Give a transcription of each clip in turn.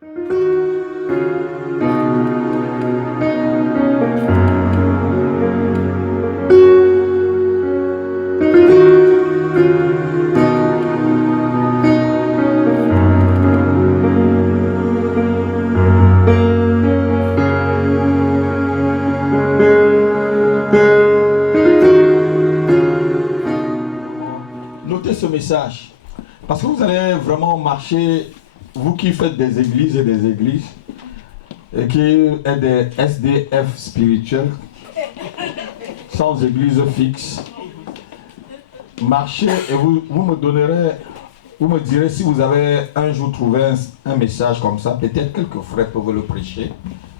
Notez ce message. Parce que vous allez vraiment marcher, vous qui faites des églises, et qui êtes des SDF spirituels, sans église fixe, marchez et vous me direz si vous avez un jour trouvé un message comme ça, peut-être quelques frères peuvent le prêcher,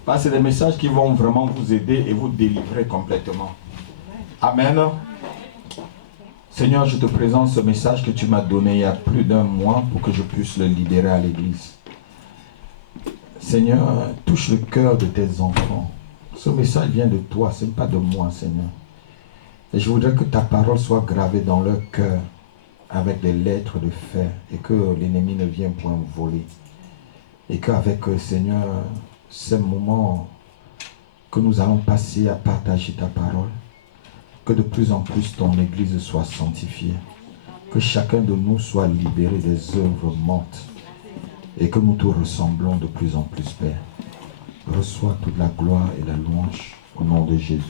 parce que c'est des messages qui vont vraiment vous aider et vous délivrer complètement. Amen. Seigneur, je te présente ce message que tu m'as donné il y a plus d'un mois pour que je puisse le libérer à l'église. Seigneur, touche le cœur de tes enfants. Ce message vient de toi, ce n'est pas de moi, Seigneur. Et je voudrais que ta parole soit gravée dans leur cœur avec des lettres de fer et que l'ennemi ne vienne point voler. Et qu'avec, Seigneur, ces moments que nous allons passer à partager ta parole, que de plus en plus ton Église soit sanctifiée, que chacun de nous soit libéré des œuvres mortes et que nous te ressemblons de plus en plus, Père. Reçois toute la gloire et la louange au nom de Jésus.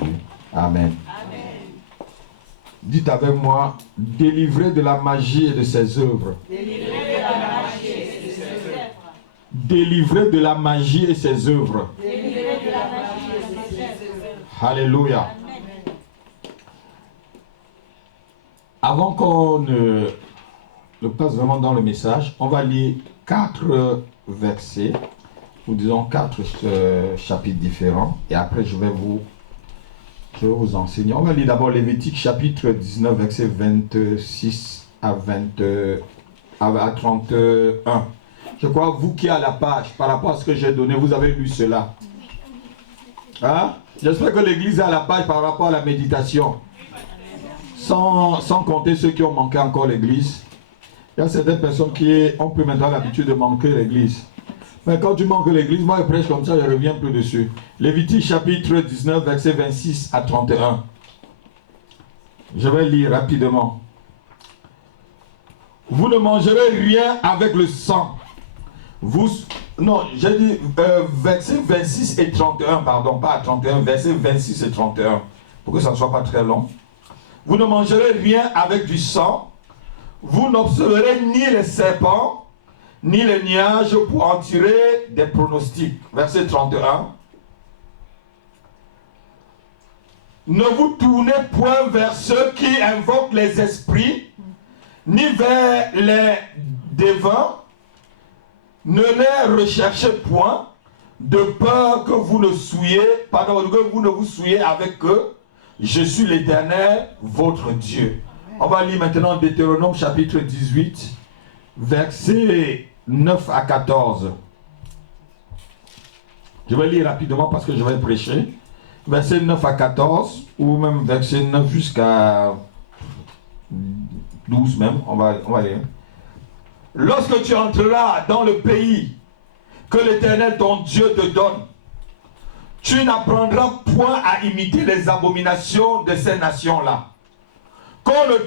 Amen. Amen. Dites avec moi, délivré de la magie et de ses œuvres. Délivré de la magie et de ses œuvres. Délivré de la magie et ses œuvres. Délivré de la magie et ses œuvres. Alléluia. Avant qu'on ne passe vraiment dans le message, on va lire 4 versets, ou disons 4 chapitres différents, et après je vais vous enseigner. On va lire d'abord Lévitique chapitre 19, verset 26 à 31. Je crois vous qui à la page, par rapport à ce que j'ai donné, vous avez lu cela. Hein? J'espère que l'église est à la page par rapport à la méditation. Sans compter ceux qui ont manqué encore l'église. Il y a certaines personnes qui ont pris maintenant l'habitude de manquer l'église. Mais quand tu manques l'église, moi je prêche comme ça, je ne reviens plus dessus. Lévitique chapitre 19, verset 26 à 31. Je vais lire rapidement. Vous ne mangerez rien avec le sang. Non, j'ai dit verset 26 et 31, pardon, pas 31, verset 26 et 31, pour que ça ne soit pas très long. Vous ne mangerez rien avec du sang. Vous n'observerez ni les serpents, ni les nuages pour en tirer des pronostics. Verset 31. Ne vous tournez point vers ceux qui invoquent les esprits, ni vers les devins. Ne les recherchez point, de peur que vous ne vous souillez avec eux. Je suis l'Éternel, votre Dieu. On va lire maintenant Deutéronome chapitre 18, versets 9 à 14. Je vais lire rapidement parce que je vais prêcher. Versets 9 à 14, ou même verset 9 jusqu'à 12 même. On va lire. Lorsque tu entreras dans le pays que l'Éternel ton Dieu te donne, tu n'apprendras point à imiter les abominations de ces nations-là. Qu'on le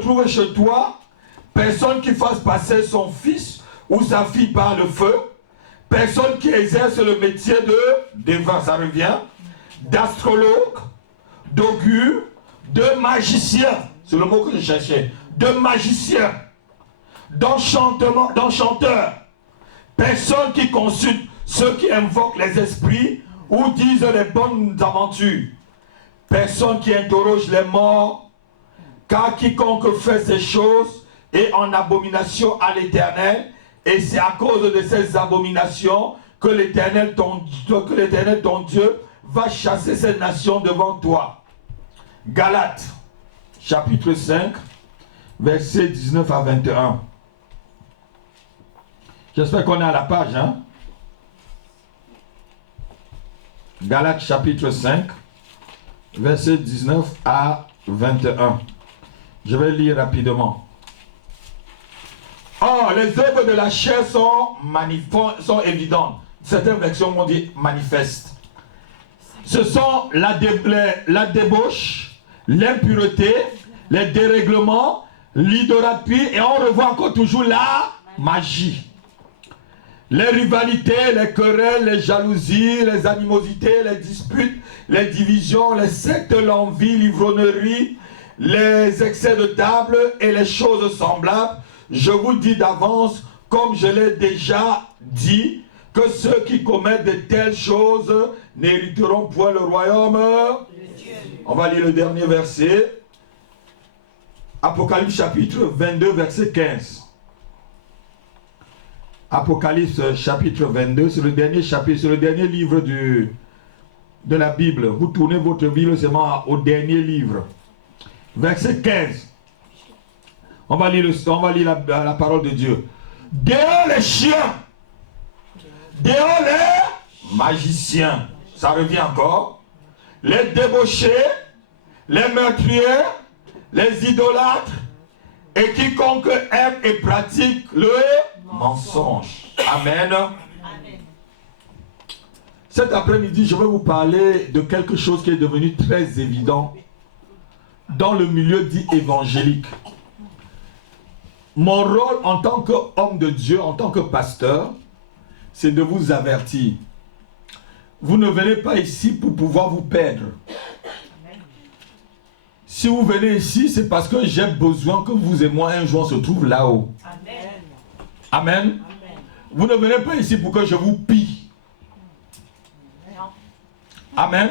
trouve chez toi, personne qui fasse passer son fils ou sa fille par le feu, personne qui exerce le métier de devin, ça revient, d'astrologue, d'augure, de magicien, c'est le mot que je cherchais, de magicien, d'enchanteur, personne qui consulte ceux qui invoquent les esprits ou disent les bonnes aventures, personne qui interroge les morts, car quiconque fait ces choses est en abomination à l'Éternel, et c'est à cause de ces abominations que l'Éternel ton Dieu va chasser ces nations devant toi. Galates, chapitre 5, versets 19 à 21. J'espère qu'on est à la page, hein? Galates chapitre 5, versets 19 à 21. Je vais lire rapidement. Or, les œuvres de la chair sont évidentes. Certaines versions m'ont dit manifestes. Ce sont la débauche, l'impureté, les dérèglements, l'idolâtrie, et on revoit encore toujours la magie. Les rivalités, les querelles, les jalousies, les animosités, les disputes, les divisions, les sectes, l'envie, l'ivrognerie, les excès de table et les choses semblables. Je vous dis d'avance, comme je l'ai déjà dit, que ceux qui commettent de telles choses n'hériteront point le royaume de Dieu. On va lire le dernier verset. Apocalypse chapitre 22, verset 15. Apocalypse chapitre 22, c'est le dernier chapitre, c'est le dernier livre de la Bible. Vous tournez votre Bible seulement au dernier livre. Verset 15. On va lire la parole de Dieu. Dehors les chiens. Dehors les magiciens. Ça revient encore. Les débauchés, les meurtriers, les idolâtres, et quiconque aime et pratique le mensonge. Amen. Cet après-midi, je vais vous parler de quelque chose qui est devenu très évident dans le milieu dit évangélique. Mon rôle en tant qu'homme de Dieu, en tant que pasteur, c'est de vous avertir. Vous ne venez pas ici pour pouvoir vous perdre. Si vous venez ici, c'est parce que j'ai besoin que vous et moi un jour se trouve là-haut. Amen. Amen. Vous ne venez pas ici pour que je vous pille. Amen. Amen.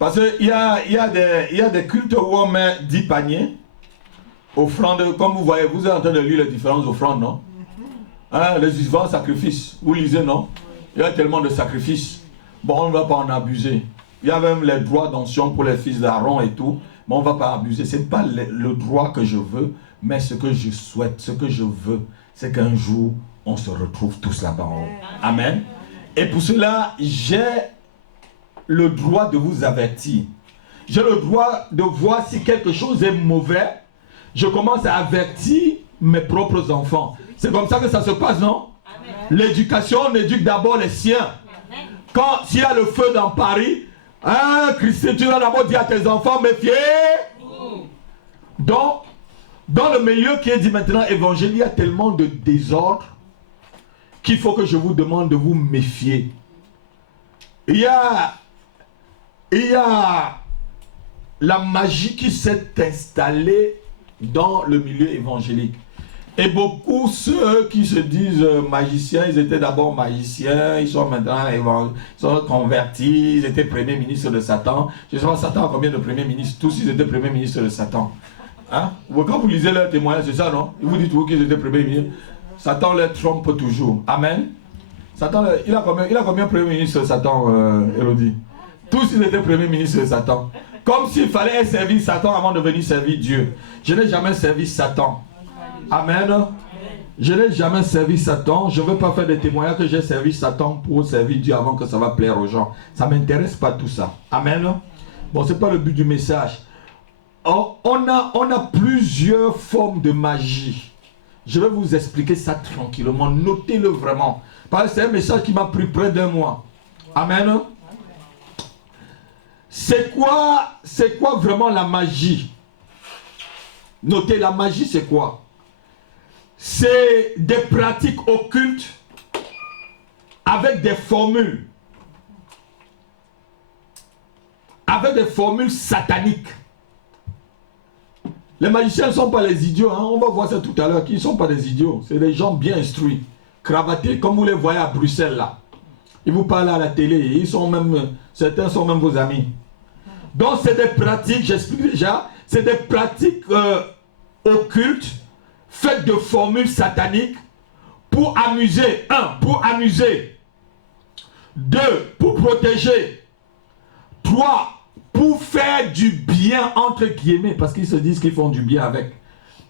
Parce qu'il y a des cultes où on met 10 paniers, offrandes, comme vous voyez, vous êtes en train de lire les différentes offrandes, non? Hein, les différents sacrifices, vous lisez, non? Il y a tellement de sacrifices. Bon, on ne va pas en abuser. Il y a même les droits d'onction pour les fils d'Aaron et tout, mais on ne va pas abuser. Ce n'est pas le droit que je veux, mais ce que je souhaite, ce que je veux, c'est qu'un jour, on se retrouve tous là-bas en haut. Amen. Et pour cela, j'ai le droit de vous avertir. J'ai le droit de voir si quelque chose est mauvais. Je commence à avertir mes propres enfants. C'est comme ça que ça se passe, non? L'éducation, on éduque d'abord les siens. Quand s'il y a le feu dans Paris, hein, Christ, tu vas d'abord dire à tes enfants, méfiez-vous. Donc, dans le milieu qui est dit maintenant évangile, il y a tellement de désordre qu'il faut que je vous demande de vous méfier. Il y a la magie qui s'est installée dans le milieu évangélique. Et beaucoup, ceux qui se disent magiciens, ils étaient d'abord magiciens, ils sont maintenant ils sont convertis, ils étaient premiers ministres de Satan. Je ne sais pas, Satan a combien de premiers ministres? Tous ils étaient premiers ministres de Satan. Hein? Quand vous lisez leurs témoignages, c'est ça, non? Ils vous disent qu'ils étaient premiers ministres. Satan les trompe toujours. Amen. Satan, il a combien de premiers ministres de Satan, Élodie? Tous ils étaient premiers ministres de Satan. Comme s'il fallait servir Satan avant de venir servir Dieu. Je n'ai jamais servi Satan. Amen. Je n'ai jamais servi Satan. Je ne veux pas faire des témoignages que j'ai servi Satan pour servir Dieu avant que ça va plaire aux gens. Ça ne m'intéresse pas tout ça. Amen. Bon, ce n'est pas le but du message. On a plusieurs formes de magie. Je vais vous expliquer ça tranquillement. Notez-le vraiment. Parce que c'est un message qui m'a pris près d'un mois. Amen. C'est quoi vraiment la magie? Notez, la magie c'est quoi? C'est des pratiques occultes avec des formules. Avec des formules sataniques. Les magiciens ne sont pas les idiots. Hein? On va voir ça tout à l'heure. Qui ne sont pas des idiots? C'est des gens bien instruits. Cravatés comme vous les voyez à Bruxelles là. Ils vous parlent à la télé. Certains sont même vos amis. Donc c'est des pratiques, j'explique déjà, c'est des pratiques occultes, faites de formules sataniques pour amuser. 1. Pour amuser. 2. Pour protéger. 3. Pour faire du bien, entre guillemets, parce qu'ils se disent qu'ils font du bien avec.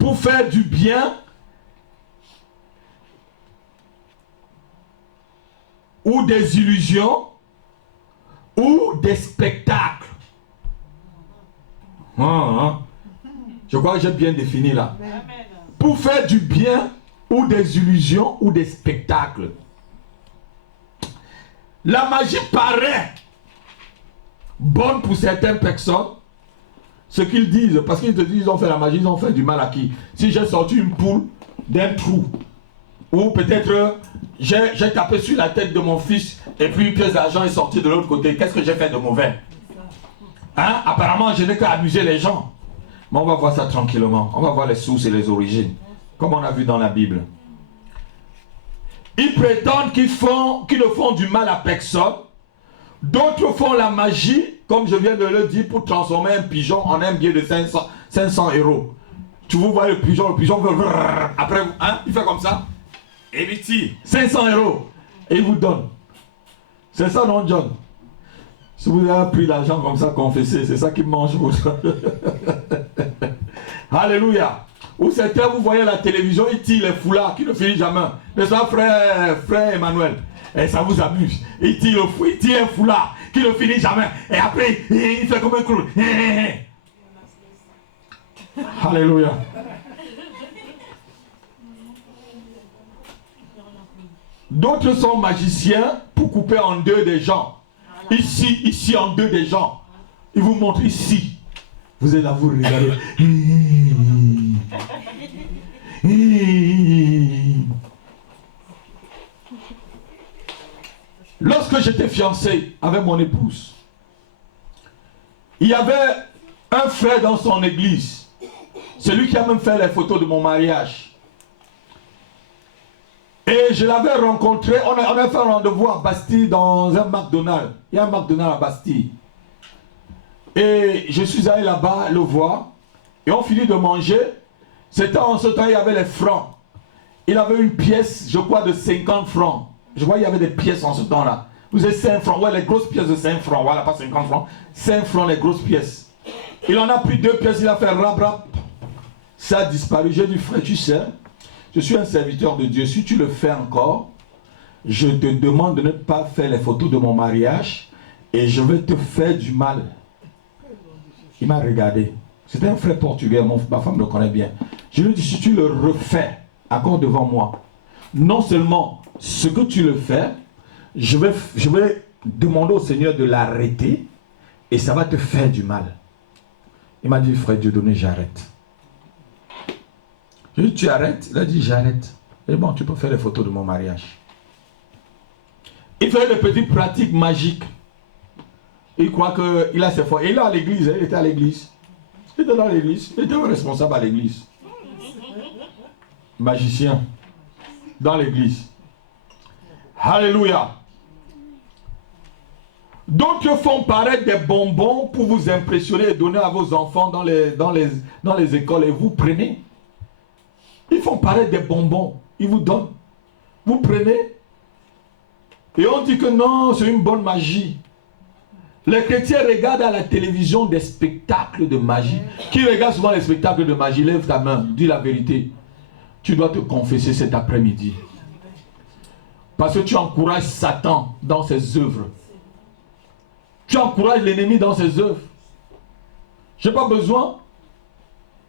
Pour faire du bien ou des illusions ou des spectacles. Je crois que j'ai bien défini là. Pour faire du bien ou des illusions ou des spectacles. La magie paraît bonne pour certaines personnes. Ce qu'ils disent, parce qu'ils te disent ils ont fait la magie, ils ont fait du mal à qui? Si j'ai sorti une poule d'un trou, ou peut-être j'ai tapé sur la tête de mon fils et puis une pièce d'argent est sortie de l'autre côté, qu'est-ce que j'ai fait de mauvais? Hein? Apparemment, je n'ai qu'à amuser les gens. Mais on va voir ça tranquillement. On va voir les sources et les origines, comme on a vu dans la Bible. Ils prétendent qu'ils ne font du mal à personne. D'autres font la magie, comme je viens de le dire, pour transformer un pigeon en un billet de 500 €. Tu vous vois le pigeon après, hein, il fait comme ça. Et il tire 500 €. Et il vous donne. C'est ça, non, John? Si vous avez pris l'argent comme ça, confessez, c'est ça qui mange votre. Alléluia. Ou certains, vous voyez la télévision, ils tirent les foulards qui ne finissent jamais. N'est-ce pas, frère Emmanuel? Et ça vous amuse. Il tire un foulard qui ne finit jamais. Et après, il fait comme un clown. Alléluia. D'autres sont magiciens pour couper en deux des gens. Ici en deux des gens. Ils vous montrent ici. Vous êtes là, vous regardez. Lorsque j'étais fiancé avec mon épouse, il y avait un frère dans son église. C'est lui qui a même fait les photos de mon mariage. Et je l'avais rencontré, on a fait un rendez-vous à Bastille dans un McDonald's. Il y a un McDonald's à Bastille. Et je suis allé là-bas le voir. Et on finit de manger. C'était en ce temps, il y avait les francs. Il avait une pièce, je crois, de 50 francs. Je vois, il y avait des pièces en ce temps-là. Vous avez 5 francs, ouais, les grosses pièces de 5 francs. Voilà, pas 50 francs. 5 francs, les grosses pièces. Il en a pris 2 pièces, il a fait rap. Ça a disparu. J'ai dit, frère, tu sais, je suis un serviteur de Dieu. Si tu le fais encore, je te demande de ne pas faire les photos de mon mariage et je vais te faire du mal. Il m'a regardé. C'était un frère portugais, ma femme le connaît bien. Je lui ai dit, si tu le refais encore devant moi, non seulement ce que tu le fais, je vais demander au Seigneur de l'arrêter et ça va te faire du mal. Il m'a dit, frère Dieudonné, j'arrête. Je lui ai dit, tu arrêtes? Il a dit, j'arrête. Et bon, tu peux faire les photos de mon mariage. Il fait des petites pratiques magiques. Il croit qu'il a ses foi. Et il est à l'église, il était à l'église. Il était dans l'église, il était responsable à l'église. Magicien. Dans l'église. Alléluia. D'autres font paraître des bonbons pour vous impressionner et donner à vos enfants dans les écoles et vous prenez. Ils font paraître des bonbons. Ils vous donnent. Vous prenez. Et on dit que non, c'est une bonne magie. Les chrétiens regardent à la télévision des spectacles de magie. Qui regarde souvent les spectacles de magie? Lève ta main, dis la vérité. Tu dois te confesser cet après-midi. Parce que tu encourages Satan dans ses œuvres. Tu encourages l'ennemi dans ses œuvres. Je n'ai pas besoin.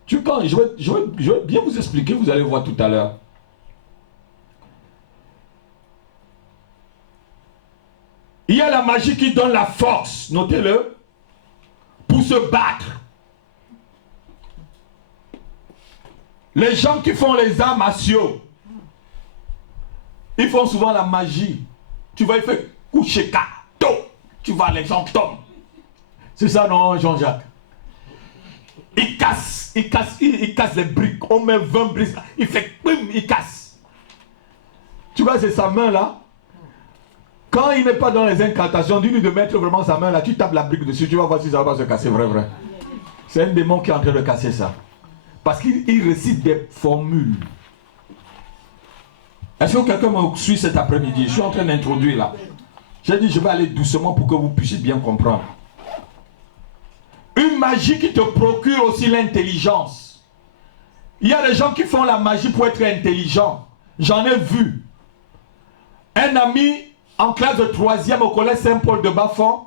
Je vais bien vous expliquer, vous allez voir tout à l'heure. Il y a la magie qui donne la force, notez-le, pour se battre. Les gens qui font les arts martiaux, ils font souvent la magie. Tu vois, il fait coucher kato. Tu vois, les gens tombent. C'est ça, non, Jean-Jacques? Il casse les briques. On met 20 briques. Il fait pim, il casse. Tu vois, c'est sa main là. Quand il n'est pas dans les incantations, dis-lui de mettre vraiment sa main là, tu tapes la brique dessus, tu vas voir si ça va pas se casser, vrai. C'est un démon qui est en train de casser ça. Parce qu'il récite des formules. Est-ce que quelqu'un me suit cet après-midi? Je suis en train d'introduire là. J'ai dit, je vais aller doucement pour que vous puissiez bien comprendre. Une magie qui te procure aussi l'intelligence. Il y a des gens qui font la magie pour être intelligents. J'en ai vu. Un ami en classe de 3e au collège Saint-Paul de Bafon,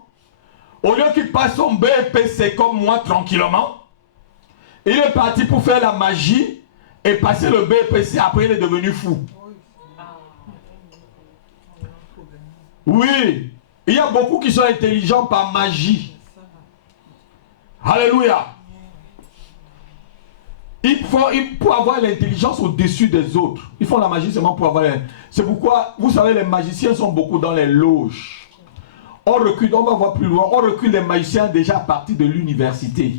au lieu qu'il passe son BEPC comme moi tranquillement, il est parti pour faire la magie et passé le BPC, après il est devenu fou. Oui, il y a beaucoup qui sont intelligents par magie. Alléluia. Il faut avoir l'intelligence au-dessus des autres. Ils font la magie seulement pour avoir... C'est pourquoi, vous savez, les magiciens sont beaucoup dans les loges. On recrute, on va voir plus loin, on recrute les magiciens déjà à partir de l'université.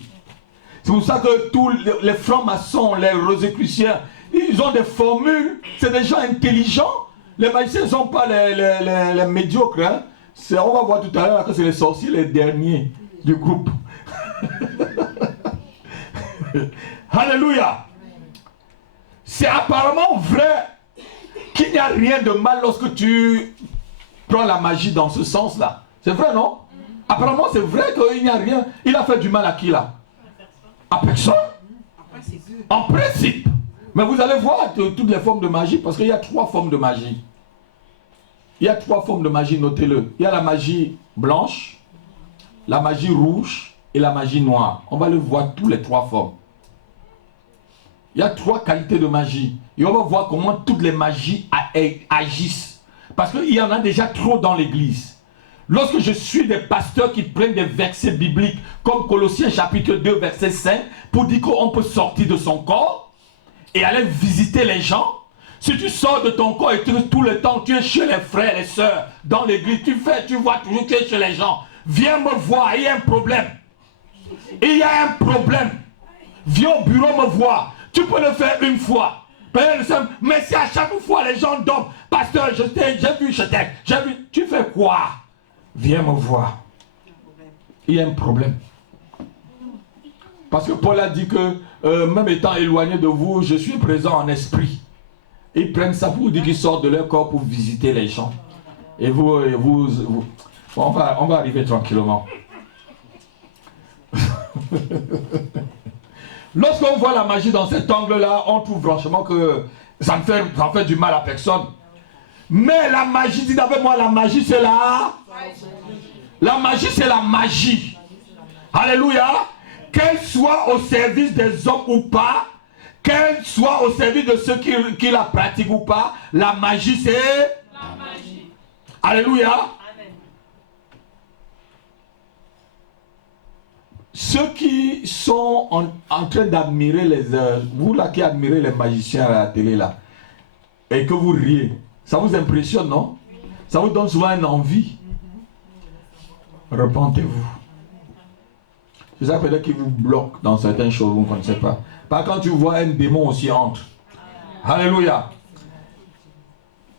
C'est pour ça que tous les francs-maçons, les rosicruciens, ils ont des formules, c'est des gens intelligents. Les magiciens ne sont pas les médiocres. Hein. On va voir tout à l'heure que c'est les sorciers les derniers du groupe. Alléluia. C'est apparemment vrai qu'il n'y a rien de mal lorsque tu prends la magie dans ce sens-là. C'est vrai, non? Apparemment, c'est vrai qu'il n'y a rien. Il a fait du mal à qui, là? À personne. En principe. Mais vous allez voir toutes les formes de magie, parce qu'il y a 3 formes de magie. Il y a 3 formes de magie, notez-le. Il y a la magie blanche, la magie rouge et la magie noire. On va le voir tous les 3 formes. Il y a 3 qualités de magie. Et on va voir comment toutes les magies agissent. Parce qu'il y en a déjà trop dans l'église. Lorsque je suis des pasteurs qui prennent des versets bibliques, comme Colossiens chapitre 2, verset 5, pour dire qu'on peut sortir de son corps et aller visiter les gens. Si tu sors de ton corps et tout le temps, tu es chez les frères et les sœurs, dans l'église, tu vois toujours que tu es chez les gens. Viens me voir, il y a un problème. Il y a un problème. Viens au bureau me voir. Tu peux le faire une fois. Mais si à chaque fois les gens dorment, pasteur, j'ai vu, tu fais quoi? Viens me voir. Il y a un problème. Parce que Paul a dit que même étant éloigné de vous, je suis présent en esprit. Ils prennent ça pour dire qu'ils sortent de leur corps pour visiter les gens. Et vous bon, on va arriver tranquillement. Lorsqu'on voit la magie dans cet angle-là, on trouve franchement que ça fait du mal à personne. Mais la magie, dites avec moi, la magie c'est la magie c'est la magie. Alléluia. Qu'elle soit au service des hommes ou pas, qu'elle soit au service de ceux qui la pratiquent ou pas, la magie c'est la magie. Alléluia. Amen. Ceux qui sont en train d'admirer vous là qui admirez les magiciens à la télé là, et que vous riez, ça vous impressionne, non? Ça vous donne souvent une envie. Repentez-vous. C'est ça peut-être qui vous bloque dans certaines choses, vous ne connaissez pas. Par quand tu vois un démon aussi entre. Alléluia.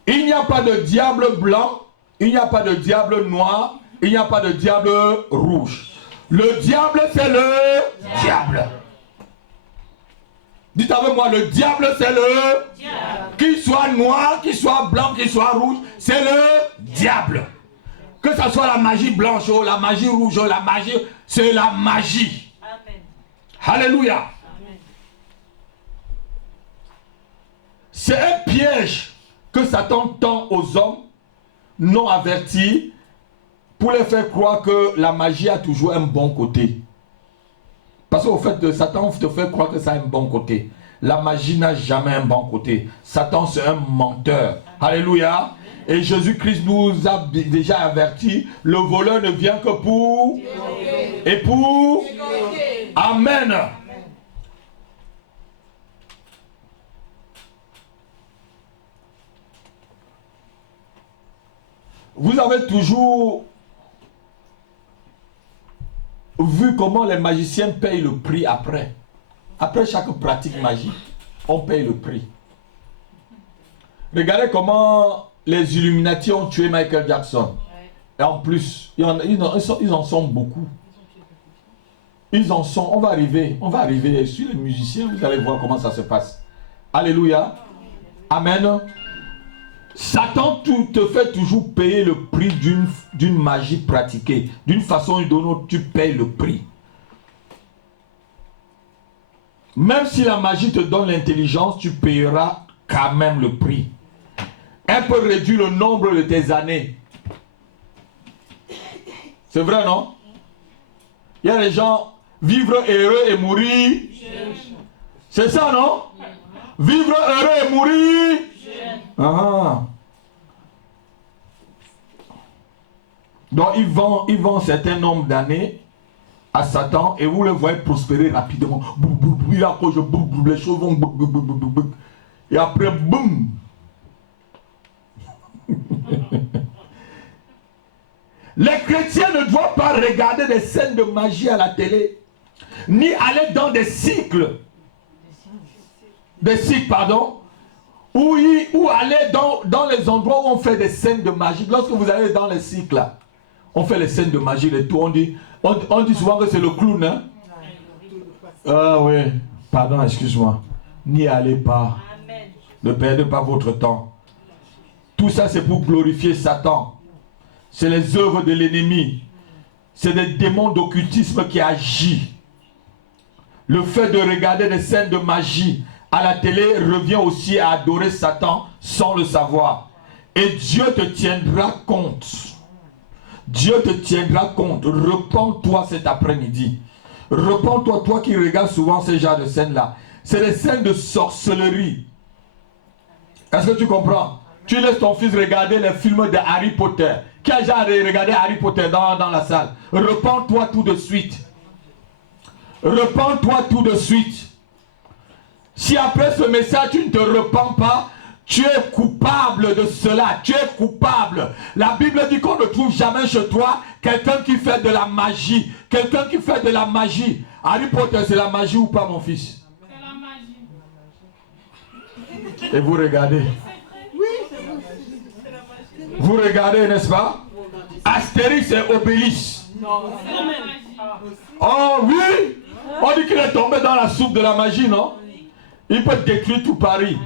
Il n'y a pas de diable blanc, il n'y a pas de diable noir, il n'y a pas de diable rouge. Le diable, c'est le diable. Dites avec moi, le diable, c'est le diable. Qu'il soit noir, qu'il soit blanc, qu'il soit rouge, c'est le diable. Que ce soit la magie blanche, la magie rouge, la magie, c'est la magie. Amen. Alléluia. Amen. C'est un piège que Satan tend aux hommes non avertis pour les faire croire que la magie a toujours un bon côté. Parce qu'au fait, Satan te fait croire que ça a un bon côté. La magie n'a jamais un bon côté. Satan, c'est un menteur. Alléluia. Et Jésus-Christ nous a déjà avertis, le voleur ne vient que pour... Et pour... Amen. Vous avez toujours vu comment les magiciens payent le prix après. Après chaque pratique magique, on paye le prix. Regardez comment les Illuminati ont tué Michael Jackson. Et en plus, ils en sont beaucoup. Ils en sont, on va arriver sur les musiciens, vous allez voir comment ça se passe. Alléluia. Amen. Satan te fait toujours payer le prix d'une magie pratiquée. D'une façon ou d'une autre, tu payes le prix. Même si la magie te donne l'intelligence, tu payeras quand même le prix. Elle peut réduire le nombre de tes années. C'est vrai, non? Il y a des gens, vivre heureux et mourir. C'est ça, non? Vivre heureux et mourir. Ah. Donc il vend un certain nombre d'années à Satan et vous le voyez prospérer rapidement. Il accroche, les choses vont. Et après, boum. Les chrétiens ne doivent pas regarder des scènes de magie à la télé, ni aller dans des cycles, ou aller dans les endroits où on fait des scènes de magie. Lorsque vous allez dans les cycles, là, on fait les scènes de magie, les tours, on dit souvent que c'est le clown, hein? Ah oui, pardon, excuse-moi. N'y allez pas. Amen. Ne perdez pas votre temps. Tout ça, c'est pour glorifier Satan. C'est les œuvres de l'ennemi. C'est des démons d'occultisme qui agissent. Le fait de regarder des scènes de magie à la télé revient aussi à adorer Satan sans le savoir. Et Dieu te tiendra compte. Dieu te tiendra compte. Repends-toi cet après-midi. Repends-toi, toi qui regardes souvent ces genres de scènes-là. C'est des scènes de sorcellerie. Est-ce que tu comprends? Tu laisses ton fils regarder les films de Harry Potter. Qui a déjà regardé Harry Potter dans la salle? Repends-toi tout de suite. Repends-toi tout de suite. Si après ce message tu ne te repens pas, tu es coupable de cela. Tu es coupable. La Bible dit qu'on ne trouve jamais chez toi quelqu'un qui fait de la magie. Quelqu'un qui fait de la magie. Harry Potter, c'est la magie ou pas, mon fils? C'est la magie. Et vous regardez. Vous regardez, n'est-ce pas? Astérix et Obélix. Oh oui! On dit qu'il est tombé dans la soupe de la magie, non? Il peut détruire tout Paris.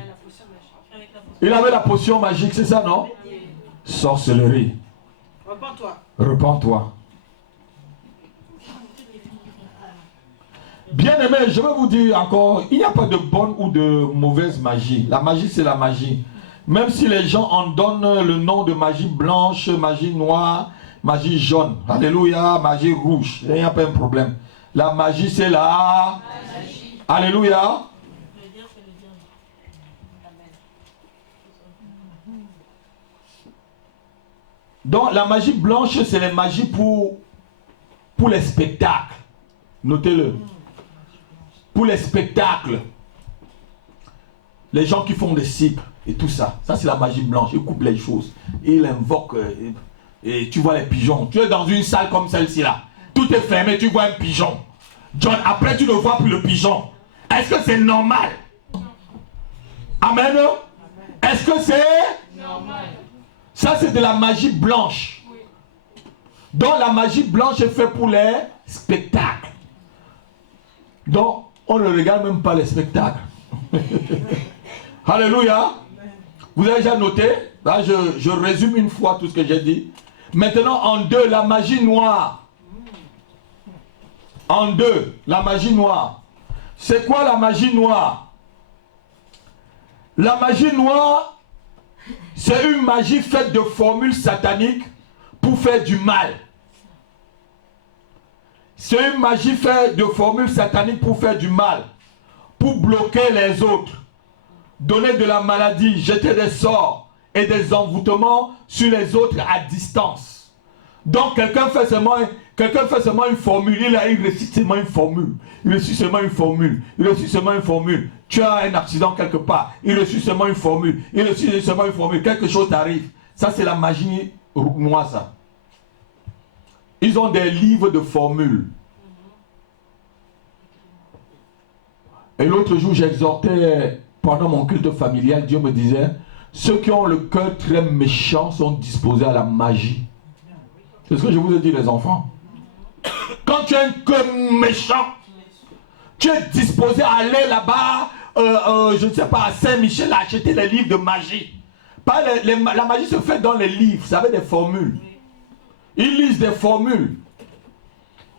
Il avait la potion magique, c'est ça, non? Sorcellerie. Repends-toi. Repends-toi. Bien aimé, je vais vous dire encore, il n'y a pas de bonne ou de mauvaise magie. La magie, c'est la magie. Même si les gens en donnent le nom de magie blanche, magie noire, magie jaune, alléluia, magie rouge, il n'y a pas un problème. La magie, c'est la magie. Alléluia. Donc la magie blanche, c'est la magie pour les spectacles. Notez-le. Pour les spectacles. Les gens qui font des cycles et tout ça. Ça, c'est la magie blanche. Ils coupent les choses. Et ils invoquent. Et tu vois les pigeons. Tu es dans une salle comme celle-ci là. Tout est fermé, tu vois un pigeon. John, après tu ne vois plus le pigeon. Est-ce que c'est normal? Amen. Est-ce que c'est normal? Ça, c'est de la magie blanche. Oui. Donc, la magie blanche est faite pour les spectacles. Donc, on ne regarde même pas les spectacles. Alléluia. Vous avez déjà noté? Là, je résume une fois tout ce que j'ai dit. Maintenant, en deux, la magie noire. En deux, la magie noire. C'est quoi la magie noire? La magie noire, c'est une magie faite de formules sataniques pour faire du mal. C'est une magie faite de formules sataniques pour faire du mal, pour bloquer les autres, donner de la maladie, jeter des sorts et des envoûtements sur les autres à distance. Donc quelqu'un fait seulement une formule, il récite seulement une formule, il récite seulement une formule, il récite seulement une formule. Tu as un accident quelque part, il récite seulement une formule, il récite seulement une formule, quelque chose t'arrive. Ça c'est la magie noire ça. Ils ont des livres de formules. Et l'autre jour j'exhortais pendant mon culte familial, Dieu me disait, ceux qui ont le cœur très méchant sont disposés à la magie. C'est ce que je vous ai dit les enfants. Quand tu as un cœur méchant, tu es disposé à aller là-bas, je ne sais pas, à Saint-Michel, acheter les livres de magie. Pas la magie se fait dans les livres, vous savez, des formules. Ils lisent des formules.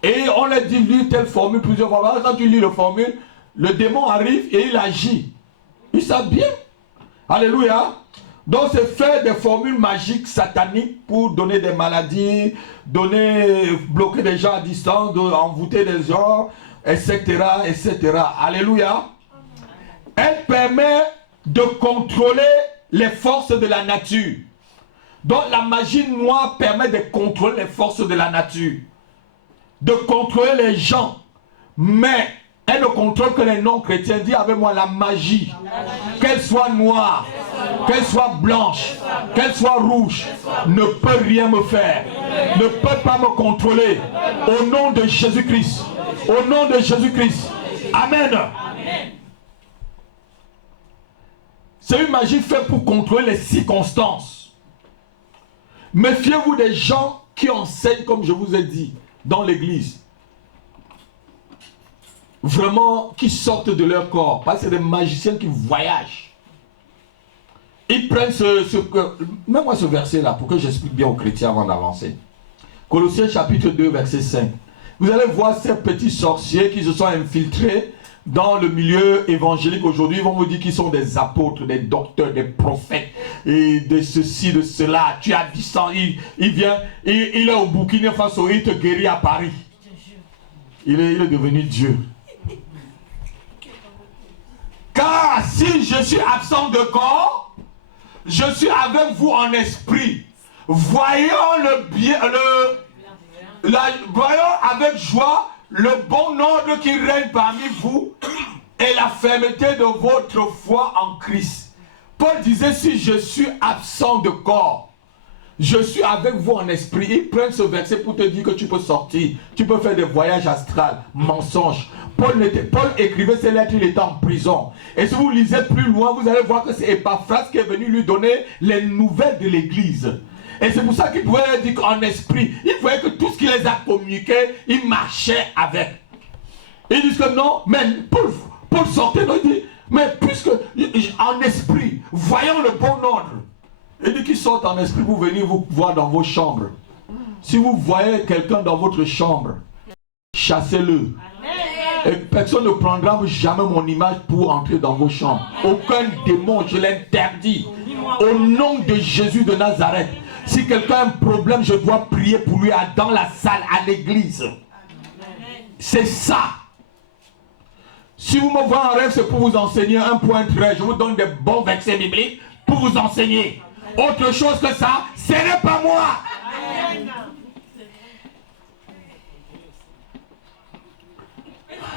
Et on leur dit, lis telle formule plusieurs fois. Quand tu lis la formule, le démon arrive et il agit. Ils savent bien. Alléluia. Donc c'est faire des formules magiques sataniques pour donner des maladies, bloquer des gens à distance, envoûter des gens, etc., etc. Alléluia. Elle permet de contrôler les forces de la nature. Donc la magie noire permet de contrôler les forces de la nature, de contrôler les gens. Mais elle ne contrôle que les non-chrétiens. Dis avec moi, la magie, qu'elle soit noire, qu'elle soit blanche, qu'elle soit rouge, ne peut rien me faire, ne peut pas me contrôler. Au nom de Jésus-Christ, au nom de Jésus-Christ. Amen. C'est une magie faite pour contrôler les circonstances. Méfiez-vous des gens qui enseignent, comme je vous ai dit, dans l'église. Vraiment, qui sortent de leur corps. Parce que c'est des magiciens qui voyagent. Ils prennent mets-moi ce verset-là pour que j'explique bien aux chrétiens avant d'avancer. Colossiens chapitre 2, verset 5. Vous allez voir ces petits sorciers qui se sont infiltrés dans le milieu évangélique aujourd'hui. Ils vont vous dire qu'ils sont des apôtres, des docteurs, des prophètes, et de ceci, de cela. Tu as dit ça, il vient, il est au Burkina Faso, il te guérit à Paris. Il est devenu Dieu. Car si je suis absent de corps, je suis avec vous en esprit. Voyons voyons avec joie le bon ordre qui règne parmi vous et la fermeté de votre foi en Christ. Paul disait, si je suis absent de corps, je suis avec vous en esprit. Ils prennent ce verset pour te dire que tu peux sortir, tu peux faire des voyages astrales, mensonges. Paul écrivait ses lettres, il était en prison. Et si vous lisez plus loin, vous allez voir que c'est Epaphras qui est venu lui donner les nouvelles de l'église. Et c'est pour ça qu'il pouvait dire qu'en esprit, il voyait que tout ce qu'il les a communiqué, il marchait avec. Ils disent que non, mais Paul sortait, il dit, mais puisque en esprit, voyons le bon ordre. Il dit qu'ils sortent en esprit, vous venez vous voir dans vos chambres. Si vous voyez quelqu'un dans votre chambre, chassez-le. Et personne ne prendra jamais mon image pour entrer dans vos chambres. Aucun démon, je l'interdis. Au nom de Jésus de Nazareth. Si quelqu'un a un problème, je dois prier pour lui dans la salle, à l'église. C'est ça. Si vous me voyez en rêve, c'est pour vous enseigner un point très. Je vous donne des bons versets bibliques pour vous enseigner. Autre chose que ça, ce n'est pas moi.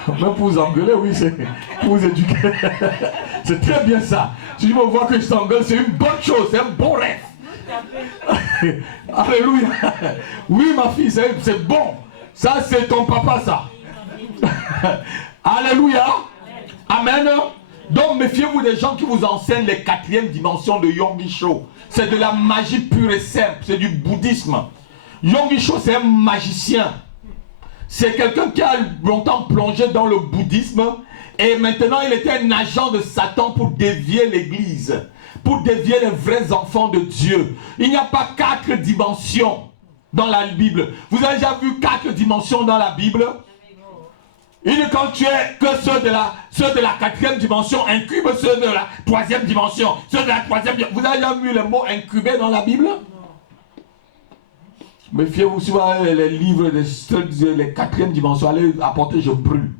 Même pour vous engueuler, oui, c'est pour vous éduquer. C'est très bien ça. Si je me vois que je t'engueule, c'est une bonne chose, c'est un bon rêve. Alléluia. Oui, ma fille, c'est bon. Ça, c'est ton papa, ça. Alléluia. Amen. Donc, méfiez-vous des gens qui vous enseignent les 4e dimensions de Yonggi-sho. C'est de la magie pure et simple. C'est du bouddhisme. Yonggi-sho, c'est un magicien. C'est quelqu'un qui a longtemps plongé dans le bouddhisme et maintenant il était un agent de Satan pour dévier l'église, pour dévier les vrais enfants de Dieu. Il n'y a pas 4 dimensions dans la Bible. Vous avez déjà vu 4 dimensions dans la Bible? Il dit quand tu es que ceux de la 4e dimension incubent ceux de la 3e dimension. Ceux de la 3e dimension. Vous avez déjà vu le mot incubé dans la Bible? Méfiez-vous si vous avez les livres, les 4e dimensions, allez apporter, je brûle.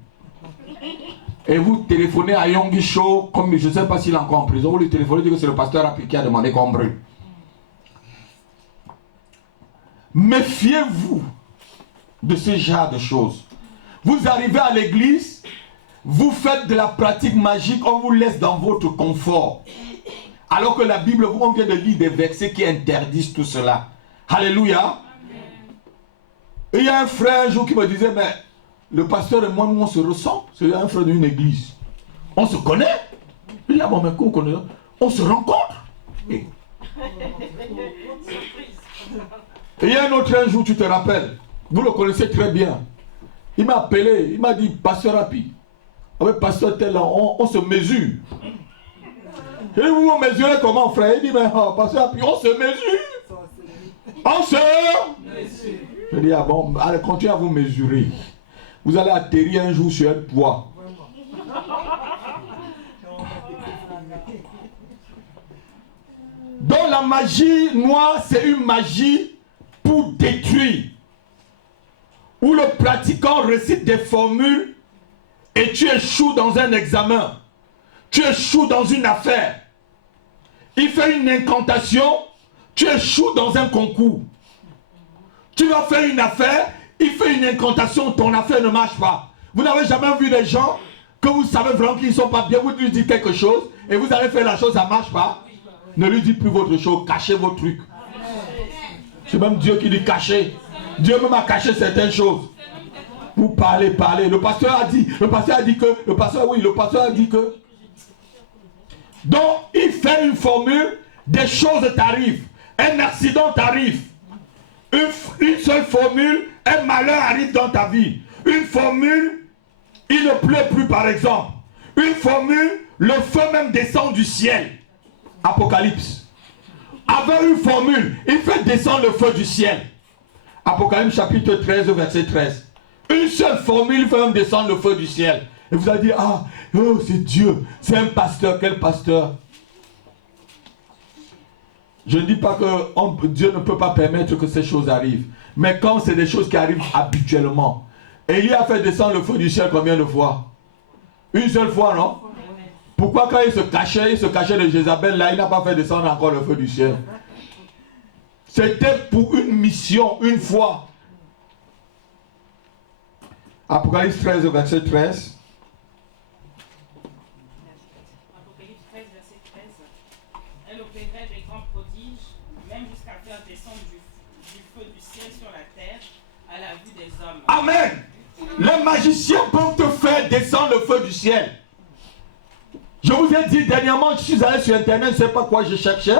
Et vous téléphonez à Yonggi-sho, comme je ne sais pas s'il est encore en prison, vous lui téléphonez, dites que c'est le pasteur Rapi qui a demandé qu'on brûle. Méfiez-vous de ce genre de choses. Vous arrivez à l'église, vous faites de la pratique magique, on vous laisse dans votre confort. Alors que la Bible, on vient de lire des versets qui interdisent tout cela. Alléluia. Et il y a un frère un jour qui me disait, mais le pasteur et moi, nous on se ressemble. C'est un frère d'une église. On se connaît. Il dit, ah bon, mais qu'on connaît, on se rencontre. Et il y a un autre un jour, tu te rappelles, vous le connaissez très bien. Il m'a appelé, il m'a dit, pasteur Rapi, avec pasteur tel, on se mesure. Et vous vous mesurez comment, frère? Il dit, mais pasteur Rapi, on se mesure. On se mesure. Je dis, ah bon, allez, continuez à vous mesurer. Vous allez atterrir un jour sur un toit. Donc la magie noire, c'est une magie pour détruire. Où le pratiquant récite des formules et tu échoues dans un examen. tu échoues dans une affaire. Il fait une incantation, tu échoues dans un concours. Tu vas faire une affaire, il fait une incantation, ton affaire ne marche pas. Vous n'avez jamais vu des gens que vous savez vraiment qu'ils ne sont pas bien, vous lui dites quelque chose et vous allez faire la chose, ça ne marche pas. Ne lui dites plus votre chose, cachez vos trucs. C'est même Dieu qui dit cacher. Dieu même a caché certaines choses. Vous parlez. Le pasteur a dit que. Donc, il fait une formule, des choses t'arrivent. Un accident t'arrive. Une seule formule, un malheur arrive dans ta vie. Une formule, il ne pleut plus par exemple. Une formule, le feu même descend du ciel. Apocalypse. Avec une formule, il fait descendre le feu du ciel. Apocalypse chapitre 13, verset 13. Une seule formule fait même descendre le feu du ciel. Et vous allez dire, ah, oh, c'est Dieu, c'est un pasteur. Quel pasteur? Je ne dis pas que Dieu ne peut pas permettre que ces choses arrivent. Mais quand c'est des choses qui arrivent habituellement. Élie a fait descendre le feu du ciel combien de fois? Une seule fois, non? Pourquoi quand il se cachait de Jézabel, là, il n'a pas fait descendre encore le feu du ciel? C'était pour une mission, une fois. Apocalypse 13, verset 13. Apocalypse 13, verset 13. Elle opérait des grands prodiges, même jusqu'à faire descendre du feu du ciel sur la terre, à la vue des hommes. Amen. Les magiciens peuvent te faire descendre le feu du ciel. Je vous ai dit dernièrement, je suis allé sur internet, je ne sais pas quoi je cherchais.